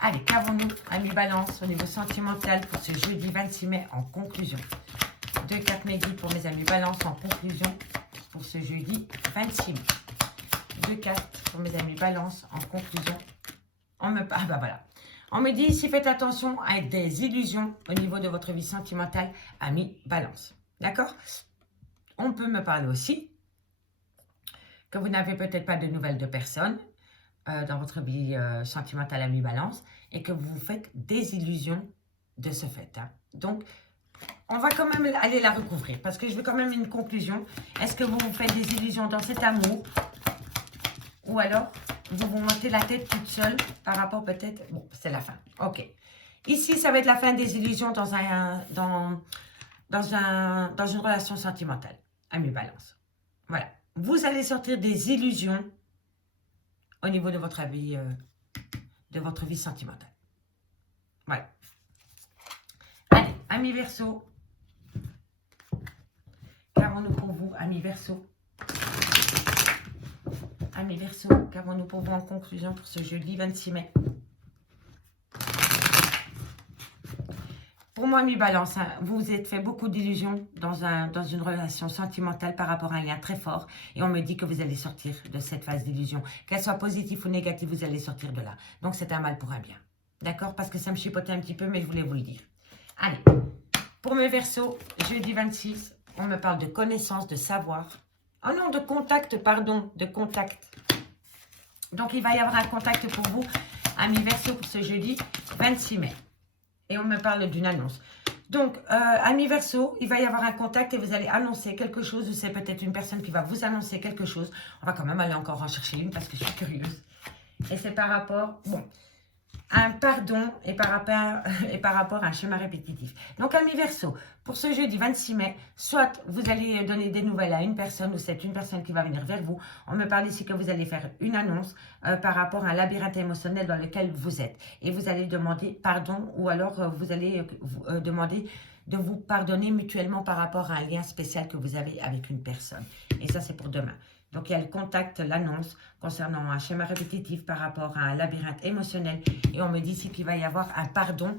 Allez, qu'avons-nous, amis Balance, au niveau sentimental pour ce jeudi 26 mai en conclusion? 2 cartes mes guides pour mes amis Balance en conclusion pour ce jeudi 26 mai. 2 cartes pour mes amis Balance en conclusion. Voilà. On me dit ici, faites attention avec des illusions au niveau de votre vie sentimentale, amis Balance. D'accord? On peut me parler aussi que vous n'avez peut-être pas de nouvelles de personnes dans votre vie sentimentale, amis Balance, et que vous faites des illusions de ce fait. Hein. Donc, on va quand même aller la recouvrir parce que je veux quand même une conclusion. Est-ce que vous vous faites des illusions dans cet amour ou alors vous vous montez la tête toute seule par rapport peut-être... Bon, c'est la fin. Ok. Ici, ça va être la fin des illusions dans une relation sentimentale. Amis Balance. Voilà. Vous allez sortir des illusions au niveau de votre vie, sentimentale. Voilà. Allez, amis Verseau. Qu'avons-nous pour vous, amis Verseau? Amis Verseau, qu'avons-nous pour vous en conclusion pour ce jeudi 26 mai? Pour moi, amis Balance, hein, vous vous êtes fait beaucoup d'illusions dans une relation sentimentale par rapport à un lien très fort. Et on me dit que vous allez sortir de cette phase d'illusion. Qu'elle soit positive ou négative, vous allez sortir de là. Donc, c'est un mal pour un bien. D'accord? Parce que ça me chipotait un petit peu, mais je voulais vous le dire. Allez, pour mes Verseaux, jeudi 26, on me parle de connaissance, de savoir. Oh non, de contact, pardon, de contact. Donc, il va y avoir un contact pour vous, amis Verseau, pour ce jeudi 26 mai. Et on me parle d'une annonce. Donc, amis Verseau, il va y avoir un contact et vous allez annoncer quelque chose. Ou c'est peut-être une personne qui va vous annoncer quelque chose. On va quand même aller encore en chercher une parce que je suis curieuse. Et c'est par rapport, bon, à un pardon et par rapport à un schéma répétitif. Donc, amis Verseau, pour ce jeudi 26 mai, soit vous allez donner des nouvelles à une personne ou c'est une personne qui va venir vers vous. On me parle ici que vous allez faire une annonce par rapport à un labyrinthe émotionnel dans lequel vous êtes. Et vous allez demander pardon ou alors vous allez demander de vous pardonner mutuellement par rapport à un lien spécial que vous avez avec une personne. Et ça, c'est pour demain. Donc, il y a le contact, l'annonce concernant un schéma répétitif par rapport à un labyrinthe émotionnel. Et on me dit ici qu'il va y avoir un pardon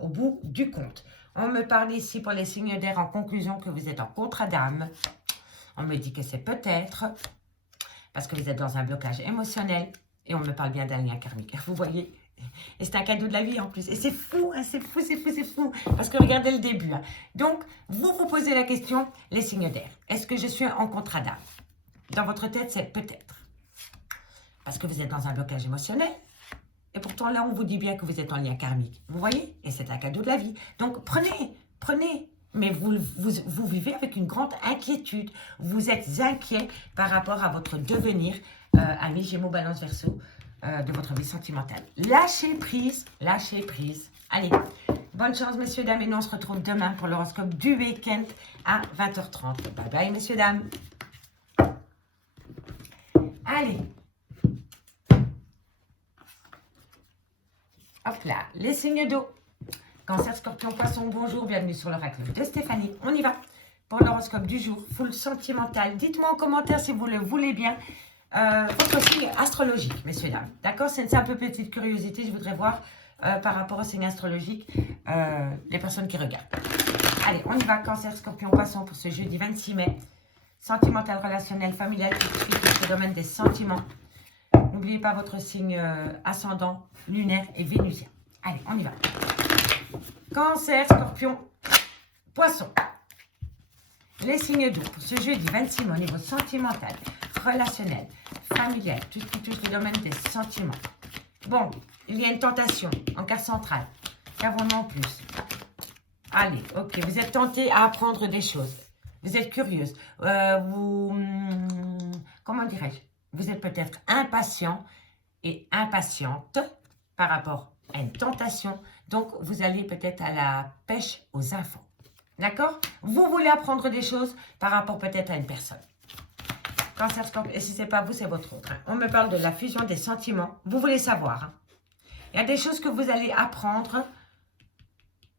au bout du compte. On me parle ici pour les signes d'air en conclusion que vous êtes en contrat d'âme. On me dit que c'est peut-être parce que vous êtes dans un blocage émotionnel. Et on me parle bien d'un lien karmique. Vous voyez? Et c'est un cadeau de la vie en plus. Et c'est fou, hein, c'est fou, c'est fou, c'est fou. Parce que regardez le début. Hein. Donc, vous vous posez la question, les signes d'air. Est-ce que je suis en contrat d'âme? Dans votre tête, c'est peut-être. Parce que vous êtes dans un blocage émotionnel. Et pourtant, là, on vous dit bien que vous êtes en lien karmique. Vous voyez? Et c'est un cadeau de la vie. Donc, prenez. Mais vous vivez avec une grande inquiétude. Vous êtes inquiet par rapport à votre devenir, amis Gémeaux, Balance, Verseau, de votre vie sentimentale. Lâchez prise, lâchez prise. Allez, bonne chance, messieurs, dames. Et nous, on se retrouve demain pour l'horoscope du week-end à 20h30. Bye bye, messieurs, dames. Allez. Hop là, les signes d'eau. Cancer, Scorpion, Poisson, bonjour, bienvenue sur l'oracle de Stéphanie. On y va pour l'horoscope du jour, full sentimental. Dites-moi en commentaire si vous le voulez bien, votre signe astrologique, messieurs, dames. D'accord? C'est un peu petite curiosité, je voudrais voir par rapport au signe astrologique, les personnes qui regardent. Allez, on y va, Cancer, Scorpion, Poisson pour ce jeudi 26 mai. Sentimental, relationnel, familial, tout le domaine des sentiments. N'oubliez pas votre signe ascendant, lunaire et vénusien. Allez, on y va. Cancer, Scorpion, Poisson. Les signes d'eau pour ce jeudi 26 mai au niveau sentimental, relationnel, familial, tout ce qui touche le domaine des sentiments. Bon, il y a une tentation en carte centrale. Qu'avons-nous en plus? Allez, ok, vous êtes tenté à apprendre des choses. Vous êtes curieuse. Comment dirais-je? Vous êtes peut-être impatient et impatiente par rapport à une tentation. Donc, vous allez peut-être à la pêche aux infos. D'accord? Vous voulez apprendre des choses par rapport peut-être à une personne. Cancer, Scorpion, et si ce n'est pas vous, c'est votre autre. Hein. On me parle de la fusion des sentiments. Vous voulez savoir. Hein. Il y a des choses que vous allez apprendre.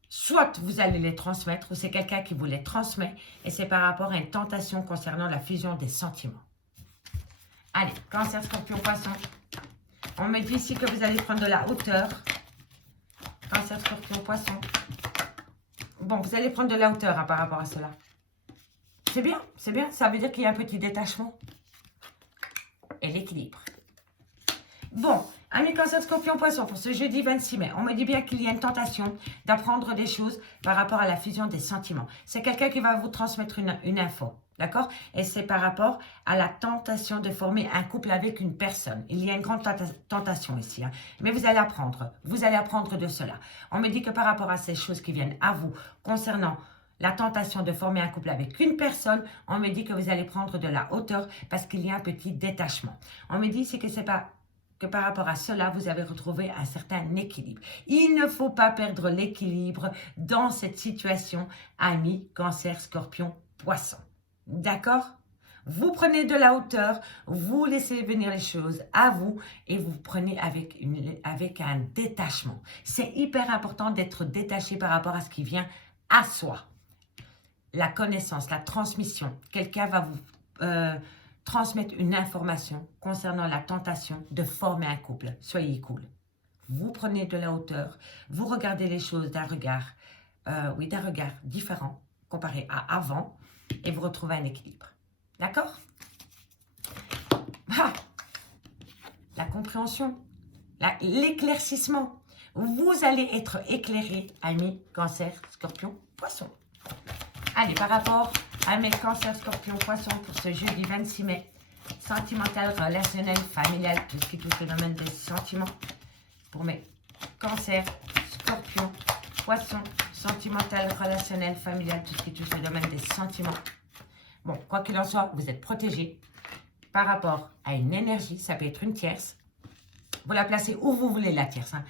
Soit vous allez les transmettre, ou c'est quelqu'un qui vous les transmet, et c'est par rapport à une tentation concernant la fusion des sentiments. Allez, Cancer, Scorpion, Poisson. On me dit ici que vous allez prendre de la hauteur. Cancer, Scorpion, Poisson. Bon, vous allez prendre de la hauteur hein, par rapport à cela. C'est bien, c'est bien. Ça veut dire qu'il y a un petit détachement. Et l'équilibre. Bon, amis Cancer, Scorpion, Poisson, pour ce jeudi 26 mai, on me dit bien qu'il y a une tentation d'apprendre des choses par rapport à la fusion des sentiments. C'est quelqu'un qui va vous transmettre une info, d'accord? Et c'est par rapport à la tentation de former un couple avec une personne. Il y a une grande tentation ici, hein. Mais vous allez apprendre de cela. On me dit que par rapport à ces choses qui viennent à vous concernant la tentation de former un couple avec une personne, on me dit que vous allez prendre de la hauteur parce qu'il y a un petit détachement. On me dit ici que c'est pas... que par rapport à cela, vous avez retrouvé un certain équilibre. Il ne faut pas perdre l'équilibre dans cette situation, amis, Cancer, Scorpion, Poisson. D'accord? Vous prenez de la hauteur, vous laissez venir les choses à vous et vous prenez avec un détachement. C'est hyper important d'être détaché par rapport à ce qui vient à soi. La connaissance, la transmission. Quelqu'un va vous... transmettre une information concernant la tentation de former un couple. Soyez cool. Vous prenez de la hauteur, vous regardez les choses d'un regard, d'un regard différent comparé à avant et vous retrouvez un équilibre. D'accord? Ah, la compréhension, l'éclaircissement. Vous allez être éclairé, amis, Cancer, Scorpion, Poisson. Allez, par rapport à mes Cancer, Scorpion, Poisson pour ce jeudi 26 mai, sentimental, relationnel, familial, tout ce qui touche le domaine des sentiments. Pour mes Cancer, Scorpion, Poisson, sentimental, relationnel, familial, tout ce qui touche le domaine des sentiments. Bon, quoi qu'il en soit, vous êtes protégé par rapport à une énergie. Ça peut être une tierce. Vous la placez où vous voulez, la tierce. Hein.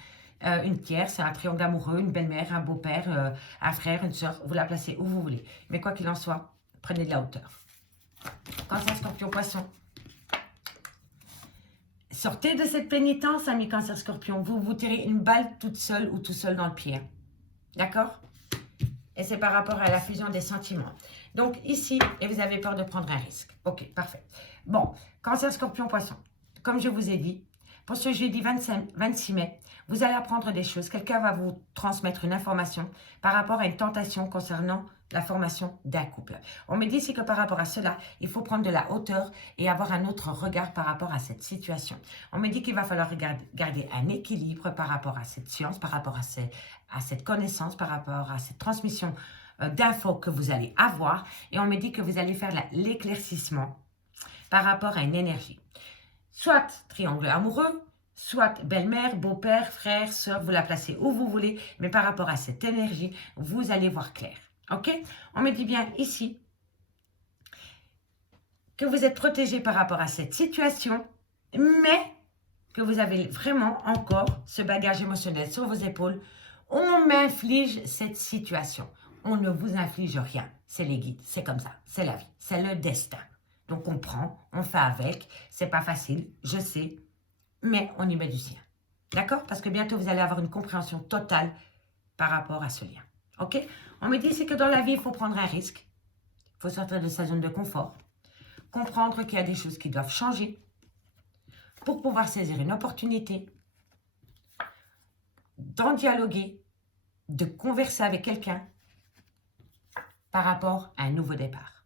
Une tierce, un triangle amoureux, une belle-mère, un beau-père, un frère, une soeur. Vous la placez où vous voulez. Mais quoi qu'il en soit, prenez de la hauteur. Cancer, Scorpion, Poisson. Sortez de cette pénitence, amis Cancer, Scorpion. Vous vous tirez une balle toute seule ou tout seul dans le pied. D'accord? Et c'est par rapport à la fusion des sentiments. Donc ici, et vous avez peur de prendre un risque. Ok, parfait. Bon, Cancer, Scorpion, Poisson. Comme je vous ai dit, pour ce jeudi 26 mai, vous allez apprendre des choses. Quelqu'un va vous transmettre une information par rapport à une tentation concernant la formation d'un couple. On me dit ici que par rapport à cela, il faut prendre de la hauteur et avoir un autre regard par rapport à cette situation. On me dit qu'il va falloir garder un équilibre par rapport à cette science, par rapport à cette connaissance, par rapport à cette transmission d'infos que vous allez avoir. Et on me dit que vous allez faire l'éclaircissement par rapport à une énergie. Soit triangle amoureux, soit belle-mère, beau-père, frère, soeur, vous la placez où vous voulez, mais par rapport à cette énergie, vous allez voir clair. Ok? On me dit bien ici que vous êtes protégé par rapport à cette situation, mais que vous avez vraiment encore ce bagage émotionnel sur vos épaules. On m'inflige cette situation. On ne vous inflige rien. C'est les guides, c'est comme ça, c'est la vie, c'est le destin. Donc on prend, on fait avec, c'est pas facile, je sais, mais on y met du sien. D'accord? Parce que bientôt vous allez avoir une compréhension totale par rapport à ce lien. Ok? On me dit c'est que dans la vie, il faut prendre un risque. Il faut sortir de sa zone de confort. Comprendre qu'il y a des choses qui doivent changer pour pouvoir saisir une opportunité, d'en dialoguer, de converser avec quelqu'un par rapport à un nouveau départ.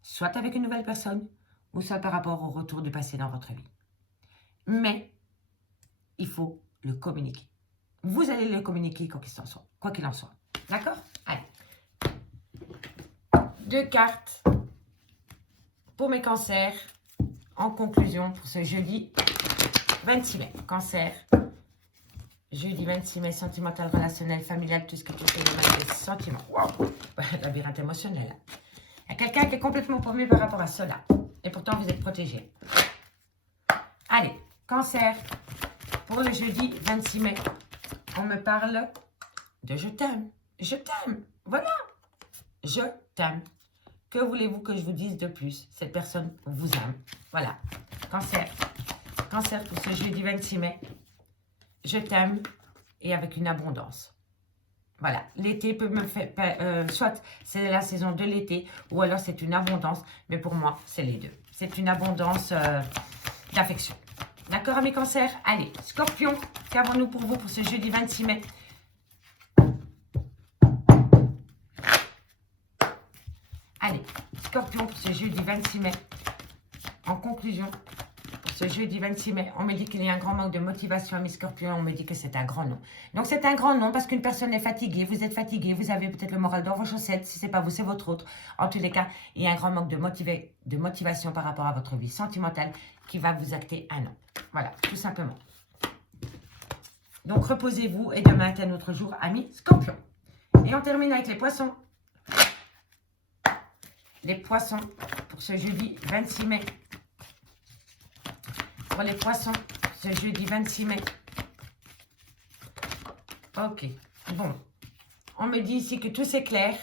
Soit avec une nouvelle personne, ou soit par rapport au retour du passé dans votre vie. Mais, il faut le communiquer. Vous allez le communiquer quoi qu'il en soit. D'accord? Allez. 2 cartes pour mes cancers. En conclusion, pour ce jeudi 26 mai. Cancer. Jeudi 26 mai, sentimental, relationnel, familial, tout ce que tu fais, le des sentiments. Waouh! Labyrinthe émotionnel. Il y a quelqu'un qui est complètement paumé par rapport à cela. Et pourtant, vous êtes protégé. Allez, Cancer. Pour le jeudi 26 mai, on me parle de je t'aime. Je t'aime. Voilà. Je t'aime. Que voulez-vous que je vous dise de plus? Cette personne vous aime. Voilà. Cancer. Cancer pour ce jeudi 26 mai. Je t'aime et avec une abondance. Voilà. L'été peut me faire... soit c'est la saison de l'été ou alors c'est une abondance. Mais pour moi, c'est les deux. C'est une abondance d'affection. D'accord, mes cancers? Allez, Scorpion, qu'avons-nous pour vous pour ce jeudi 26 mai? Allez, Scorpion pour ce jeudi 26 mai. En conclusion, pour ce jeudi 26 mai, on me dit qu'il y a un grand manque de motivation à mes Scorpions. On me dit que c'est un grand non. Donc, c'est un grand non parce qu'une personne est fatiguée. Vous êtes fatigué, vous avez peut-être le moral dans vos chaussettes. Si ce n'est pas vous, c'est votre autre. En tous les cas, il y a un grand manque de motivation par rapport à votre vie sentimentale qui va vous acter un non. Voilà, tout simplement. Donc, reposez-vous et demain est un autre jour, amis Scorpions. Et on termine avec les poissons. Les poissons pour ce jeudi 26 mai. Pour les poissons, ce jeudi 26 mai. Ok, bon. On me dit ici que tout c'est clair,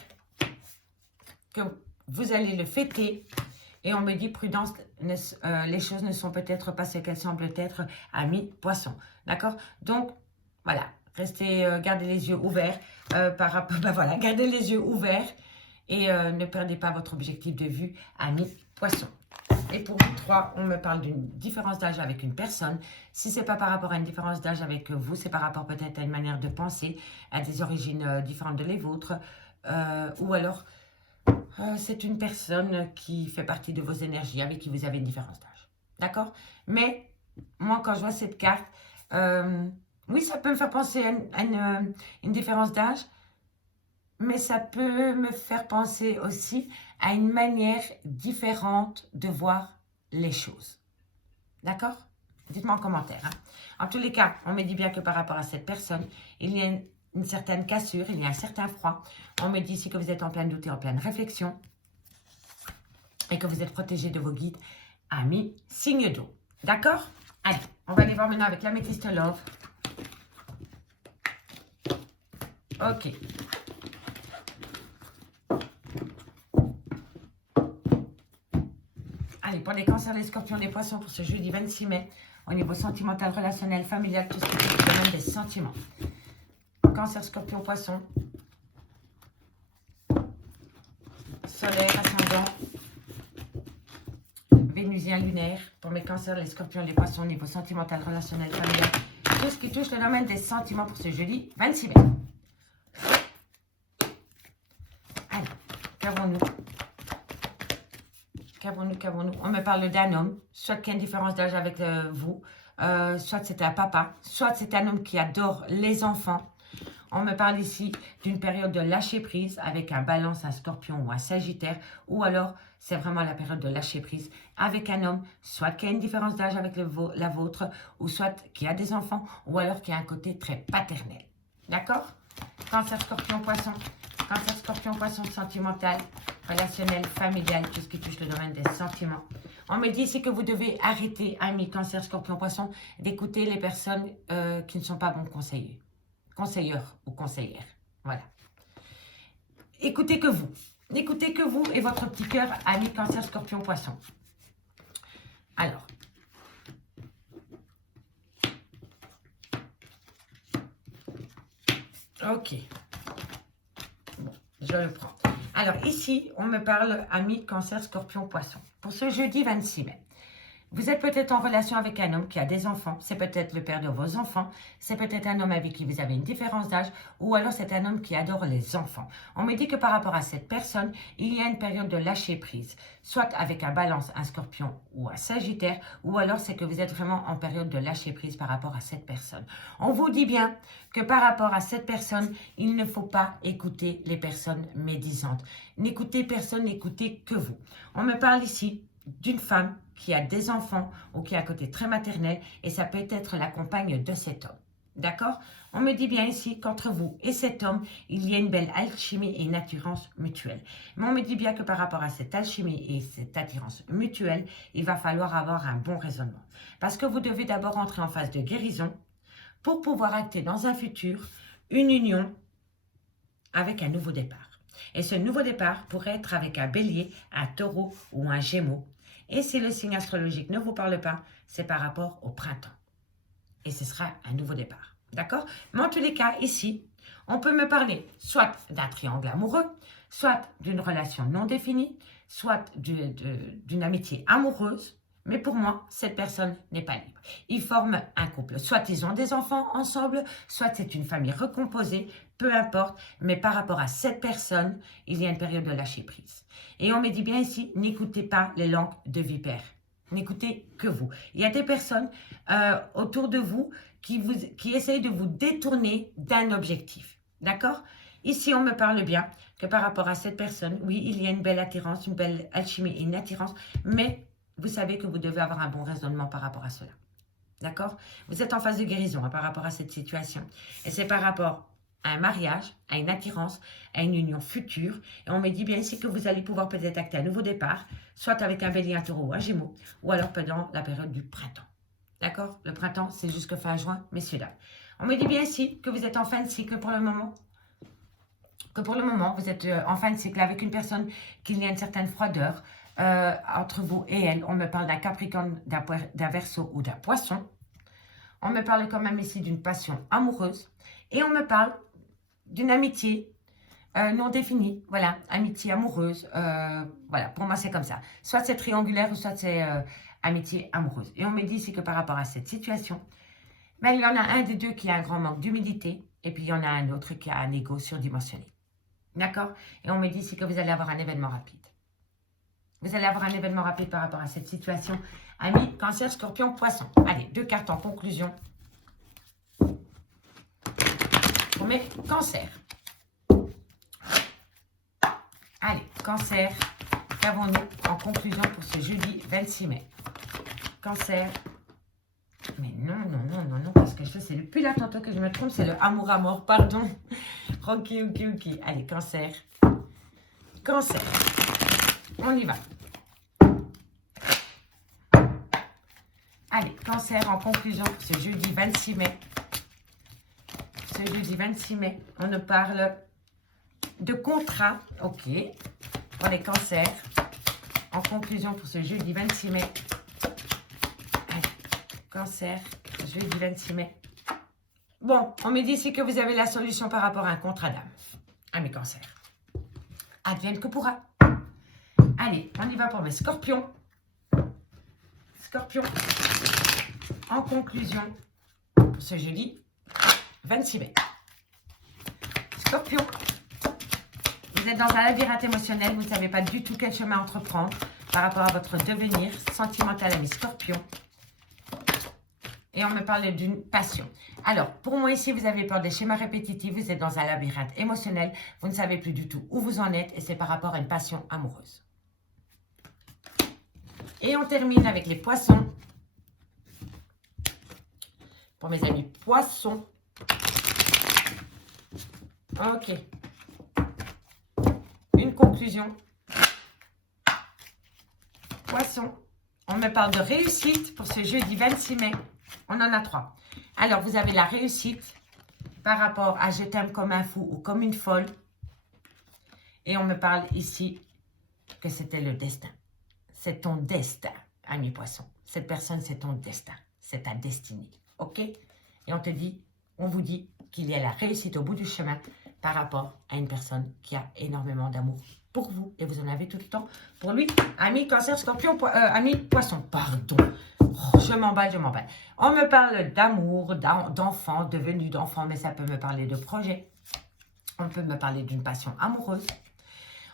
que vous allez le fêter. Et on me dit, prudence, les choses ne sont peut-être pas ce qu'elles semblent être, amis poissons. D'accord? Donc, voilà, restez, gardez les yeux ouverts. Voilà, gardez les yeux ouverts et ne perdez pas votre objectif de vue, amis poissons. Et pour vous trois, on me parle d'une différence d'âge avec une personne. Si ce n'est pas par rapport à une différence d'âge avec vous, c'est par rapport peut-être à une manière de penser, à des origines différentes de les vôtres, ou alors... c'est une personne qui fait partie de vos énergies, avec qui vous avez une différence d'âge. D'accord? Mais, moi, quand je vois cette carte, oui, ça peut me faire penser à une différence d'âge, mais ça peut me faire penser aussi à une manière différente de voir les choses. D'accord? Dites-moi en commentaire. Hein. En tous les cas, on me dit bien que par rapport à cette personne, il y a une certaine cassure, il y a un certain froid. On me dit ici que vous êtes en plein doute et en pleine réflexion et que vous êtes protégé de vos guides, amis, signe d'eau. D'accord? Allez, on va aller voir maintenant avec l'améthyste love. Ok. Allez, pour les cancers, les scorpions, les poissons, pour ce jeudi 26 mai, au niveau sentimental, relationnel, familial, tout ce qui est le domaine des sentiments. Cancer, scorpion, poisson. Solaire, ascendant. Vénusien, lunaire. Pour mes cancers, les scorpions, les poissons, au niveau sentimental, relationnel, familial, tout ce qui touche le domaine des sentiments pour ce jeudi 26 mai. Allez, qu'avons-nous? Qu'avons-nous? On me parle d'un homme, soit qu'il y a une différence d'âge avec vous, soit c'est un papa, soit c'est un homme qui adore les enfants. On me parle ici d'une période de lâcher prise avec un balance, un scorpion ou un sagittaire, ou alors c'est vraiment la période de lâcher prise avec un homme, soit qui a une différence d'âge avec la vôtre, ou soit qui a des enfants, ou alors qui a un côté très paternel. D'accord? Cancer, scorpion, poisson. Cancer, scorpion, poisson, sentimental, relationnel, familial, tout ce qui touche le domaine des sentiments. On me dit ici que vous devez arrêter, amis, cancer, scorpion, poisson, d'écouter les personnes qui ne sont pas bons conseillers. Conseilleur ou conseillère. Voilà. Écoutez que vous. N'écoutez que vous et votre petit cœur, amis, cancer, scorpion, poisson. Alors. Ok. Bon, je le prends. Alors ici, on me parle, amis, cancer, scorpion, poisson. Pour ce jeudi 26 mai. Vous êtes peut-être en relation avec un homme qui a des enfants, c'est peut-être le père de vos enfants, c'est peut-être un homme avec qui vous avez une différence d'âge, ou alors c'est un homme qui adore les enfants. On me dit que par rapport à cette personne, il y a une période de lâcher prise, soit avec un balance, un scorpion ou un sagittaire, ou alors c'est que vous êtes vraiment en période de lâcher prise par rapport à cette personne. On vous dit bien que par rapport à cette personne, il ne faut pas écouter les personnes médisantes. N'écoutez personne, n'écoutez que vous. On me parle ici d'une femme qui a des enfants ou qui a un côté très maternel et ça peut être la compagne de cet homme. D'accord? On me dit bien ici qu'entre vous et cet homme, il y a une belle alchimie et une attirance mutuelle. Mais on me dit bien que par rapport à cette alchimie et cette attirance mutuelle, il va falloir avoir un bon raisonnement. Parce que vous devez d'abord entrer en phase de guérison pour pouvoir acter dans un futur une union avec un nouveau départ. Et ce nouveau départ pourrait être avec un bélier, un taureau ou un gémeau. Et si le signe astrologique ne vous parle pas, c'est par rapport au printemps. Et ce sera un nouveau départ. D'accord? Mais en tous les cas, ici, on peut me parler soit d'un triangle amoureux, soit d'une relation non définie, soit d'une amitié amoureuse. Mais pour moi, cette personne n'est pas libre. Ils forment un couple. Soit ils ont des enfants ensemble, soit c'est une famille recomposée, peu importe. Mais par rapport à cette personne, il y a une période de lâcher prise. Et on me dit bien ici, n'écoutez pas les langues de vipère. N'écoutez que vous. Il y a des personnes autour de vous qui essayent de vous détourner d'un objectif. D'accord? Ici, on me parle bien que par rapport à cette personne, oui, il y a une belle attirance, une belle alchimie et une attirance, mais vous savez que vous devez avoir un bon raisonnement par rapport à cela. D'accord? Vous êtes en phase de guérison par rapport à cette situation. Et c'est par rapport à un mariage, à une attirance, à une union future. Et on me dit bien ici que vous allez pouvoir peut-être acter un nouveau départ, soit avec un bélier, un taureau ou un gémeau, ou alors pendant la période du printemps. D'accord? Le printemps, c'est jusque fin juin, messieurs, dames. On me dit bien ici que vous êtes en fin de cycle pour le moment. Que pour le moment, vous êtes en fin de cycle avec une personne qu'il y a une certaine froideur entre vous et elle. On me parle d'un Capricorne, d'un Verseau ou d'un Poisson. On me parle quand même ici d'une passion amoureuse. Et on me parle d'une amitié non définie. Voilà, amitié amoureuse. Voilà, pour moi, c'est comme ça. Soit c'est triangulaire ou soit c'est amitié amoureuse. Et on me dit ici que par rapport à cette situation, ben, il y en a un des deux qui a un grand manque d'humilité. Et puis, il y en a un autre qui a un ego surdimensionné. D'accord? Et on me dit ici que vous allez avoir un événement rapide. Vous allez avoir un événement rapide par rapport à cette situation. Amis, Cancer, Scorpion, Poisson. Allez, 2 cartes en conclusion. On met Cancer. Allez, Cancer. Qu'avons-nous en conclusion pour ce jeudi 26 mai? Cancer. Mais non, parce que ça, c'est le depuis là tantôt que je me trompe, c'est le amour à mort, pardon. Ok. Allez, cancer. Cancer. On y va. Allez, cancer, en conclusion, ce jeudi 26 mai. Ce jeudi 26 mai, on nous parle de contrat. Ok. Pour les cancers. En conclusion, pour ce jeudi 26 mai. Allez, cancer, jeudi 26 mai. Bon, on me dit ici que vous avez la solution par rapport à un contrat d'âme. À mes cancers. Advienne que pourra. Allez, on y va pour mes scorpions. Scorpion. En conclusion, pour ce jeudi 26 mai. Scorpion. Vous êtes dans un labyrinthe émotionnel. Vous ne savez pas du tout quel chemin entreprendre par rapport à votre devenir sentimental à mes scorpions. Et on me parle d'une passion. Alors, pour moi ici, vous avez peur des schémas répétitifs. Vous êtes dans un labyrinthe émotionnel. Vous ne savez plus du tout où vous en êtes. Et c'est par rapport à une passion amoureuse. Et on termine avec les poissons. Pour mes amis poissons. Ok. Une conclusion. Poissons. On me parle de réussite pour ce jeudi 26 mai. On en a 3. Alors, vous avez la réussite par rapport à je t'aime comme un fou ou comme une folle. Et on me parle ici que c'était le destin. C'est ton destin, ami poisson. Cette personne, c'est ton destin. C'est ta destinée. Ok? Et on vous dit qu'il y a la réussite au bout du chemin par rapport à une personne qui a énormément d'amour pour vous. Et vous en avez tout le temps pour lui. Ami cancer, scorpion, ami poisson. Pardon. Oh, je m'emballe. On me parle d'amour, d'enfant, devenu d'enfant, mais ça peut me parler de projet. On peut me parler d'une passion amoureuse.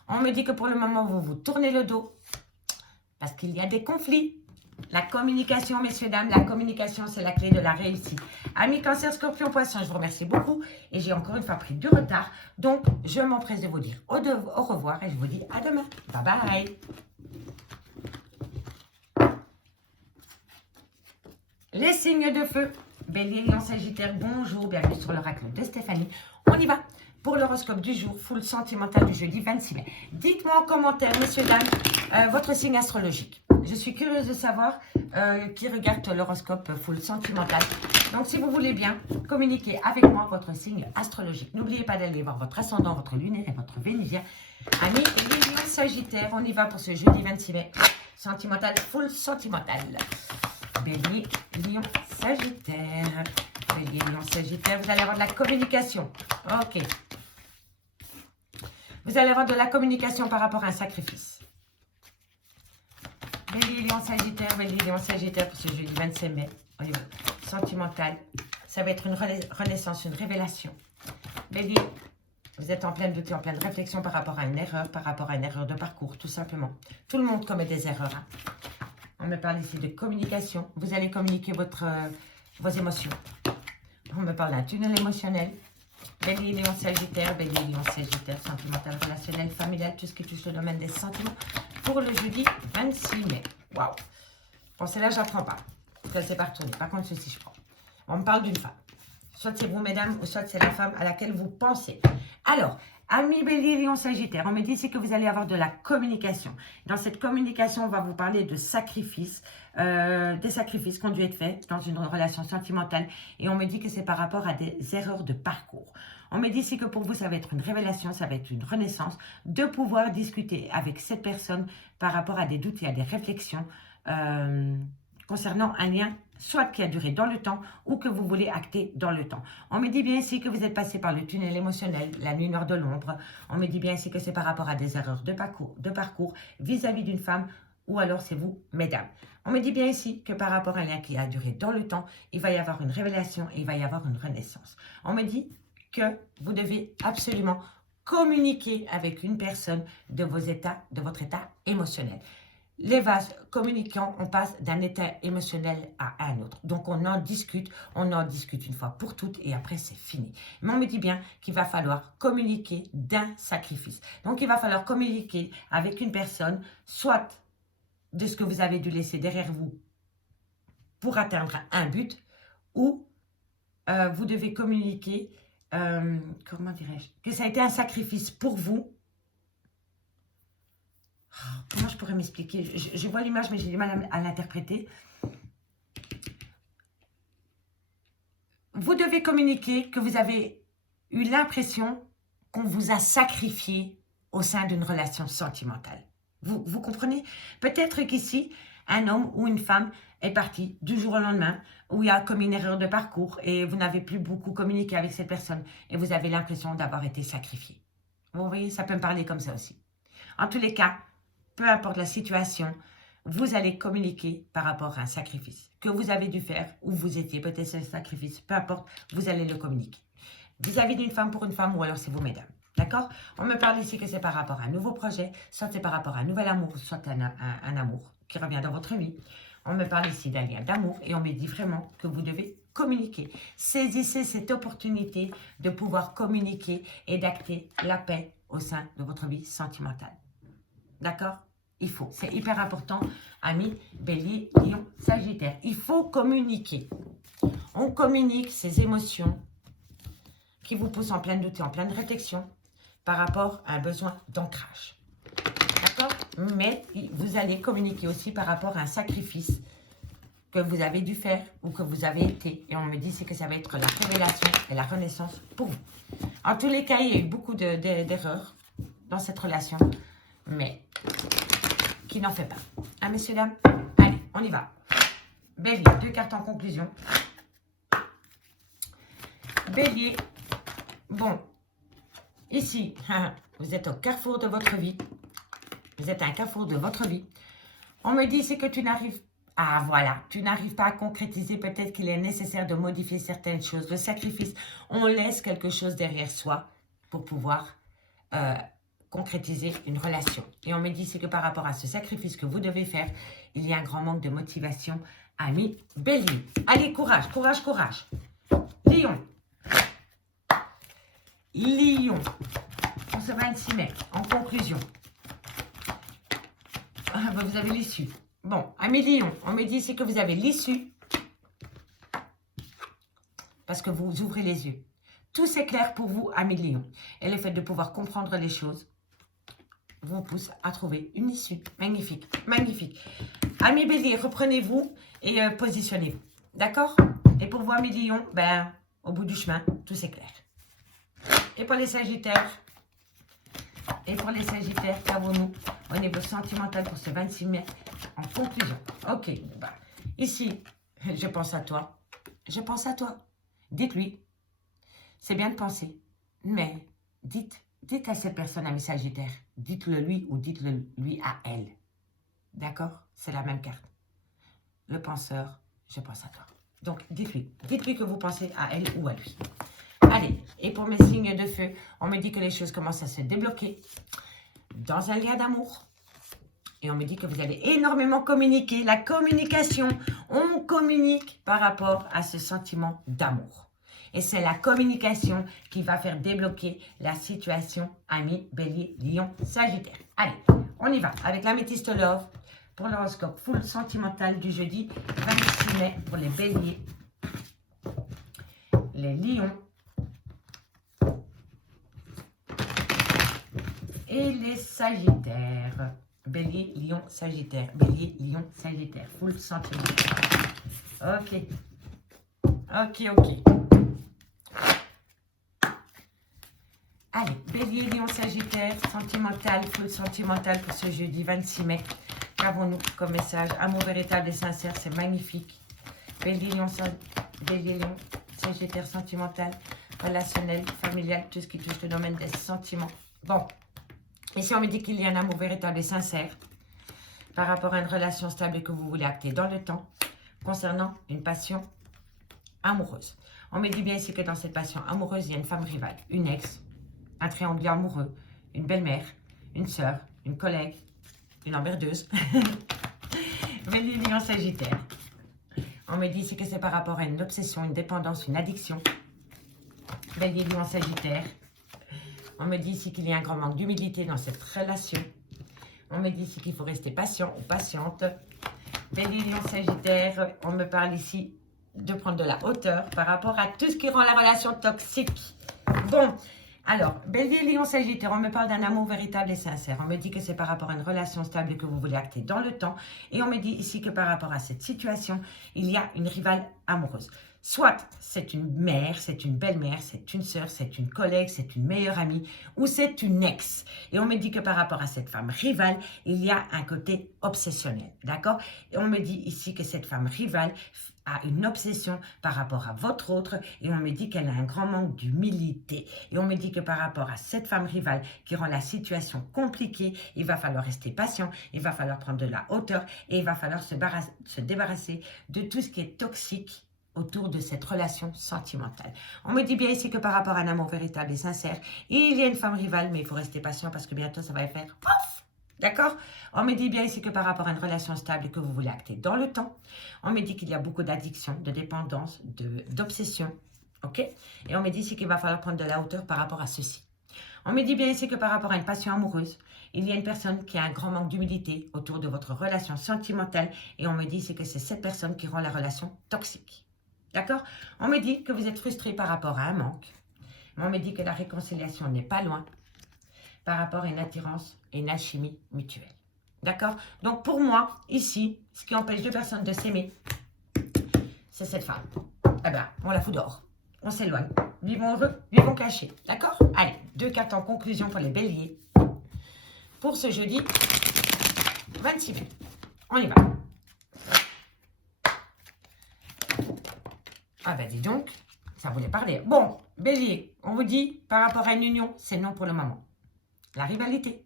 On me dit que pour le moment, vous vous tournez le dos parce qu'il y a des conflits. La communication, messieurs, dames, la communication, c'est la clé de la réussite. Amis cancer, scorpion, poisson, je vous remercie beaucoup. Et j'ai encore une fois pris du retard. Donc, je m'empresse de vous dire au revoir et je vous dis à demain. Bye bye. Les signes de feu. Bélier, Lion, Sagittaire, bonjour. Bienvenue sur l'oracle de Stéphanie. On y va pour l'horoscope du jour, full sentimental du jeudi 26 mai. Dites-moi en commentaire, messieurs, dames, votre signe astrologique. Je suis curieuse de savoir qui regarde l'horoscope full sentimental. Donc, si vous voulez bien, communiquez avec moi votre signe astrologique. N'oubliez pas d'aller voir votre ascendant, votre lunaire et votre vénusien. Amis, Lion, Sagittaire, on y va pour ce jeudi 26 mai. Sentimental, full sentimental. Bélier, Lion, Sagittaire. Bélier, Lion, Sagittaire, vous allez avoir de la communication. Ok. Vous allez avoir de la communication par rapport à un sacrifice. Bélier, Lion, Sagittaire pour ce jeudi 27 mai. On y va. Sentimental. Ça va être une renaissance, une révélation. Bélier, vous êtes en pleine doute, en pleine réflexion par rapport à une erreur de parcours, tout simplement. Tout le monde commet des erreurs. Hein. On me parle ici de communication. Vous allez communiquer vos émotions. On me parle d'un tunnel émotionnel. Bélier, Lion, Sagittaire, sentimental, relationnel, familial, tout ce qui touche le domaine des sentiments pour le jeudi 26 mai. Waouh! Bon, celle-là, je n'apprends pas. Ça ne s'est pas retourné. Par contre, ceci, je prends. On me parle d'une femme. Soit c'est vous, mesdames, ou soit c'est la femme à laquelle vous pensez. Alors, amis Bélier, Lion, Sagittaire, on me dit ici que vous allez avoir de la communication. Dans cette communication, on va vous parler de sacrifices, des sacrifices qui ont dû être faits dans une relation sentimentale. Et on me dit que c'est par rapport à des erreurs de parcours. On me dit ici que pour vous, ça va être une révélation, ça va être une renaissance, de pouvoir discuter avec cette personne par rapport à des doutes et à des réflexions concernant un lien, soit qui a duré dans le temps ou que vous voulez acter dans le temps. On me dit bien ici que vous êtes passé par le tunnel émotionnel, la nuit noire de l'ombre. On me dit bien ici que c'est par rapport à des erreurs de parcours vis-à-vis d'une femme ou alors c'est vous, mesdames. On me dit bien ici que par rapport à un lien qui a duré dans le temps, il va y avoir une révélation et il va y avoir une renaissance. On me dit que vous devez absolument communiquer avec une personne de votre état émotionnel. Les vases communicants, on passe d'un état émotionnel à un autre. Donc, on en discute une fois pour toutes et après, c'est fini. Mais on me dit bien qu'il va falloir communiquer d'un sacrifice. Donc, il va falloir communiquer avec une personne, soit de ce que vous avez dû laisser derrière vous pour atteindre un but, ou vous devez communiquer, comment dirais-je, que ça a été un sacrifice pour vous. Oh, comment je pourrais m'expliquer? Je vois l'image, mais j'ai du mal à l'interpréter. Vous devez communiquer que vous avez eu l'impression qu'on vous a sacrifié au sein d'une relation sentimentale. Vous comprenez? Peut-être qu'ici, un homme ou une femme est parti du jour au lendemain, où il y a commis une erreur de parcours et vous n'avez plus beaucoup communiqué avec cette personne et vous avez l'impression d'avoir été sacrifié. Vous voyez, ça peut me parler comme ça aussi. En tous les cas, peu importe la situation, vous allez communiquer par rapport à un sacrifice que vous avez dû faire ou vous étiez peut-être ce sacrifice, peu importe, vous allez le communiquer. Vis-à-vis d'une femme pour une femme ou alors c'est vous, mesdames. D'accord? On me parle ici que c'est par rapport à un nouveau projet, soit c'est par rapport à un nouvel amour, soit un amour qui revient dans votre vie. On me parle ici d'un lien d'amour et on me dit vraiment que vous devez communiquer. Saisissez cette opportunité de pouvoir communiquer et d'acter la paix au sein de votre vie sentimentale. D'accord? Il faut. C'est hyper important, amis, Bélier, Lion, Sagittaire. Il faut communiquer. On communique ses émotions qui vous poussent en plein doute et en pleine réflexion par rapport à un besoin d'ancrage. D'accord? Mais vous allez communiquer aussi par rapport à un sacrifice que vous avez dû faire ou que vous avez été. Et on me dit c'est que ça va être la révélation et la renaissance pour vous. En tous les cas, il y a eu beaucoup d'erreurs dans cette relation, mais qui n'en fait pas. Hein, messieurs, dames? Allez, on y va. Bélier, 2 cartes en conclusion. Bélier, bon, ici, vous êtes au carrefour de votre vie. Vous êtes à un carrefour de votre vie. On me dit c'est que tu n'arrives pas. Ah voilà, tu n'arrives pas à concrétiser. Peut-être qu'il est nécessaire de modifier certaines choses. Le sacrifice, on laisse quelque chose derrière soi pour pouvoir concrétiser une relation. Et on me dit c'est que par rapport à ce sacrifice que vous devez faire, il y a un grand manque de motivation, ami Bélier. Allez, courage, courage, courage. Lion. Lion. On se 26 mai. En conclusion. Vous avez l'issue. Bon, amis Lion, on me dit c'est que vous avez l'issue parce que vous ouvrez les yeux. Tout s'éclaire pour vous, amis Lion. Et le fait de pouvoir comprendre les choses vous pousse à trouver une issue. Magnifique, magnifique. Amis Bélier, reprenez-vous et positionnez-vous. D'accord? Et pour vous, amis Lion, ben, au bout du chemin, tout s'éclaire. Et pour les Sagittaires, qu'avons-nous au niveau sentimental pour ce 26 mai en conclusion? Ok, bah, ici, je pense à toi. Je pense à toi. Dites-lui. C'est bien de penser, mais dites à cette personne, ami Sagittaire, dites-le lui ou dites-le lui à elle. D'accord? C'est la même carte. Le penseur, je pense à toi. Donc, dites-lui. Dites-lui que vous pensez à elle ou à lui. Allez, et pour mes signes de feu, on me dit que les choses commencent à se débloquer dans un lien d'amour. Et on me dit que vous allez énormément communiquer. La communication, on communique par rapport à ce sentiment d'amour. Et c'est la communication qui va faire débloquer la situation, ami, Bélier, Lion, Sagittaire. Allez, on y va avec l'améthyste Love pour l'horoscope full sentimental du jeudi 26 mai pour les Béliers, les Lions et les Sagittaires. Bélier, Lion, Sagittaire. Bélier, Lion, Sagittaire. Full sentimental. Ok. Ok, ok. Allez, Bélier, Lion, Sagittaire, sentimental, full sentimental pour ce jeudi 26 mai. Qu'avons-nous comme message? Amour véritable et sincère, c'est magnifique. Bélier, Lion, Sagittaire, sentimental, relationnel, familial, tout ce qui touche le domaine des sentiments. Bon, ici on me dit qu'il y a un amour véritable et sincère par rapport à une relation stable que vous voulez acter dans le temps concernant une passion amoureuse. On me dit bien ici que dans cette passion amoureuse, il y a une femme rivale, une ex, un triangle amoureux, une belle-mère, une sœur, une collègue, une emmerdeuse. Bélier, Lion, Sagittaire. On me dit ici que c'est par rapport à une obsession, une dépendance, une addiction. Bélier, Lion, Sagittaire. On me dit ici qu'il y a un grand manque d'humilité dans cette relation. On me dit ici qu'il faut rester patient ou patiente. Bélier, Lion, Sagittaire. On me parle ici de prendre de la hauteur par rapport à tout ce qui rend la relation toxique. Bon, alors, Bélier, Lion, Sagittaire, on me parle d'un amour véritable et sincère. On me dit que c'est par rapport à une relation stable que vous voulez acter dans le temps. Et on me dit ici que par rapport à cette situation, il y a une rivale amoureuse. Soit c'est une mère, c'est une belle-mère, c'est une sœur, c'est une collègue, c'est une meilleure amie ou c'est une ex. Et on me dit que par rapport à cette femme rivale, il y a un côté obsessionnel, d'accord? Et on me dit ici que cette femme rivale a une obsession par rapport à votre autre et on me dit qu'elle a un grand manque d'humilité. Et on me dit que par rapport à cette femme rivale qui rend la situation compliquée, il va falloir rester patient, il va falloir prendre de la hauteur et il va falloir se débarrasser de tout ce qui est toxique autour de cette relation sentimentale. On me dit bien ici que par rapport à un amour véritable et sincère, il y a une femme rivale, mais il faut rester patient parce que bientôt ça va faire pouf! D'accord? On me dit bien ici que par rapport à une relation stable que vous voulez acter dans le temps, on me dit qu'il y a beaucoup d'addiction, de dépendance, d'obsession. Ok? Et on me dit ici qu'il va falloir prendre de la hauteur par rapport à ceci. On me dit bien ici que par rapport à une passion amoureuse, il y a une personne qui a un grand manque d'humilité autour de votre relation sentimentale et on me dit ici que c'est cette personne qui rend la relation toxique. D'accord? On me dit que vous êtes frustré par rapport à un manque. On me dit que la réconciliation n'est pas loin par rapport à une attirance et une alchimie mutuelle. D'accord? Donc pour moi, ici, ce qui empêche deux personnes de s'aimer, c'est cette femme. Eh bien, on la fout dehors. On s'éloigne. Vivons heureux, vivons cachés. D'accord? Allez, 2 cartes en conclusion pour les béliers. Pour ce jeudi 26 mai. On y va. Ah ben dis donc, ça voulait parler. Bon, bélier, on vous dit, par rapport à une union, c'est non pour le moment. La rivalité.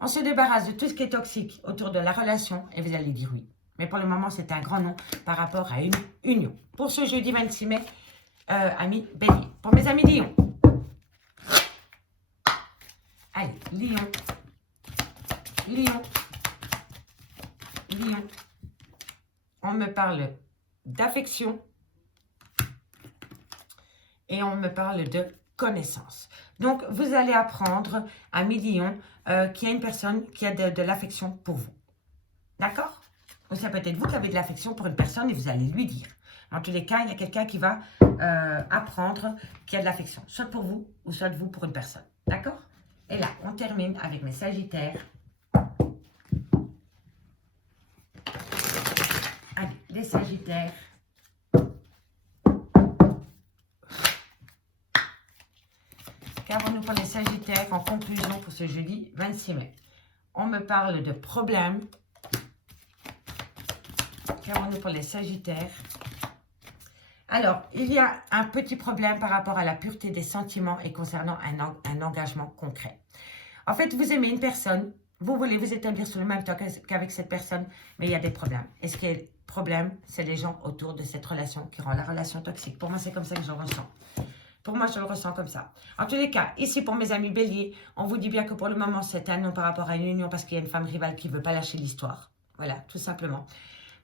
On se débarrasse de tout ce qui est toxique autour de la relation et vous allez dire oui. Mais pour le moment, c'est un grand non par rapport à une union. Pour ce jeudi 26 mai, amis bélier. Pour mes amis lions. Allez, lion. Lion. Lion. On me parle d'affection. Et on me parle de connaissance. Donc, vous allez apprendre à Lion qu'il y a une personne qui a de l'affection pour vous. D'accord? Ou ça peut être vous qui avez de l'affection pour une personne et vous allez lui dire. En tous les cas, il y a quelqu'un qui va apprendre qu'il y a de l'affection. Soit pour vous ou soit vous pour une personne. D'accord? Et là, on termine avec mes sagittaires. Allez, les sagittaires. Qu'avons-nous pour les sagittaires en conclusion pour ce jeudi 26 mai? On me parle de problèmes. Qu'avons-nous pour les sagittaires? Alors, il y a un petit problème par rapport à la pureté des sentiments et concernant un engagement concret. En fait, vous aimez une personne, vous voulez vous établir sur le même temps qu'avec cette personne, mais il y a des problèmes. Et ce qui est problème, c'est les gens autour de cette relation qui rend la relation toxique. Pour moi, c'est comme ça que je le ressens. Pour moi, je le ressens comme ça. En tous les cas, ici, pour mes amis béliers, on vous dit bien que pour le moment, c'est un non par rapport à une union parce qu'il y a une femme rivale qui ne veut pas lâcher l'histoire. Voilà, tout simplement.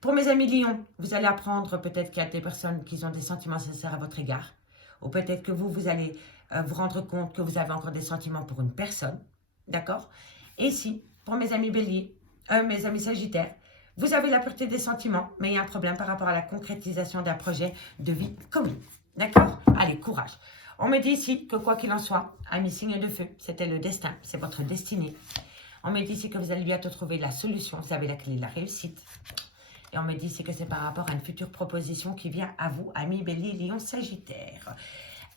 Pour mes amis lions, vous allez apprendre peut-être qu'il y a des personnes qui ont des sentiments sincères à votre égard. Ou peut-être que vous allez vous rendre compte que vous avez encore des sentiments pour une personne. D'accord? Et ici, pour mes amis béliers, mes amis sagittaires, vous avez la pureté des sentiments, mais il y a un problème par rapport à la concrétisation d'un projet de vie commun. D'accord? Allez, courage. On me dit ici que quoi qu'il en soit, amis signe de feu, c'était le destin, c'est votre destinée. On me dit ici que vous allez bientôt trouver la solution, vous avez la clé de la réussite. Et on me dit ici que c'est par rapport à une future proposition qui vient à vous, amis bélier, lion, sagittaire.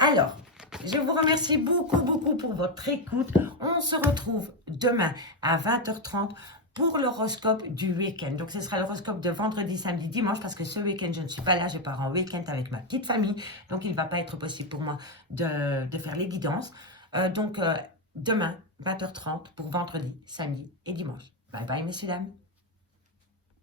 Alors, je vous remercie beaucoup pour votre écoute. On se retrouve demain à 20h30 pour l'horoscope du week-end. Donc, ce sera l'horoscope de vendredi, samedi, dimanche, parce que ce week-end, je ne suis pas là, je pars en week-end avec ma petite famille. Donc, il ne va pas être possible pour moi de faire les guidances. Demain, 20h30 pour vendredi, samedi et dimanche. Bye bye, messieurs, dames.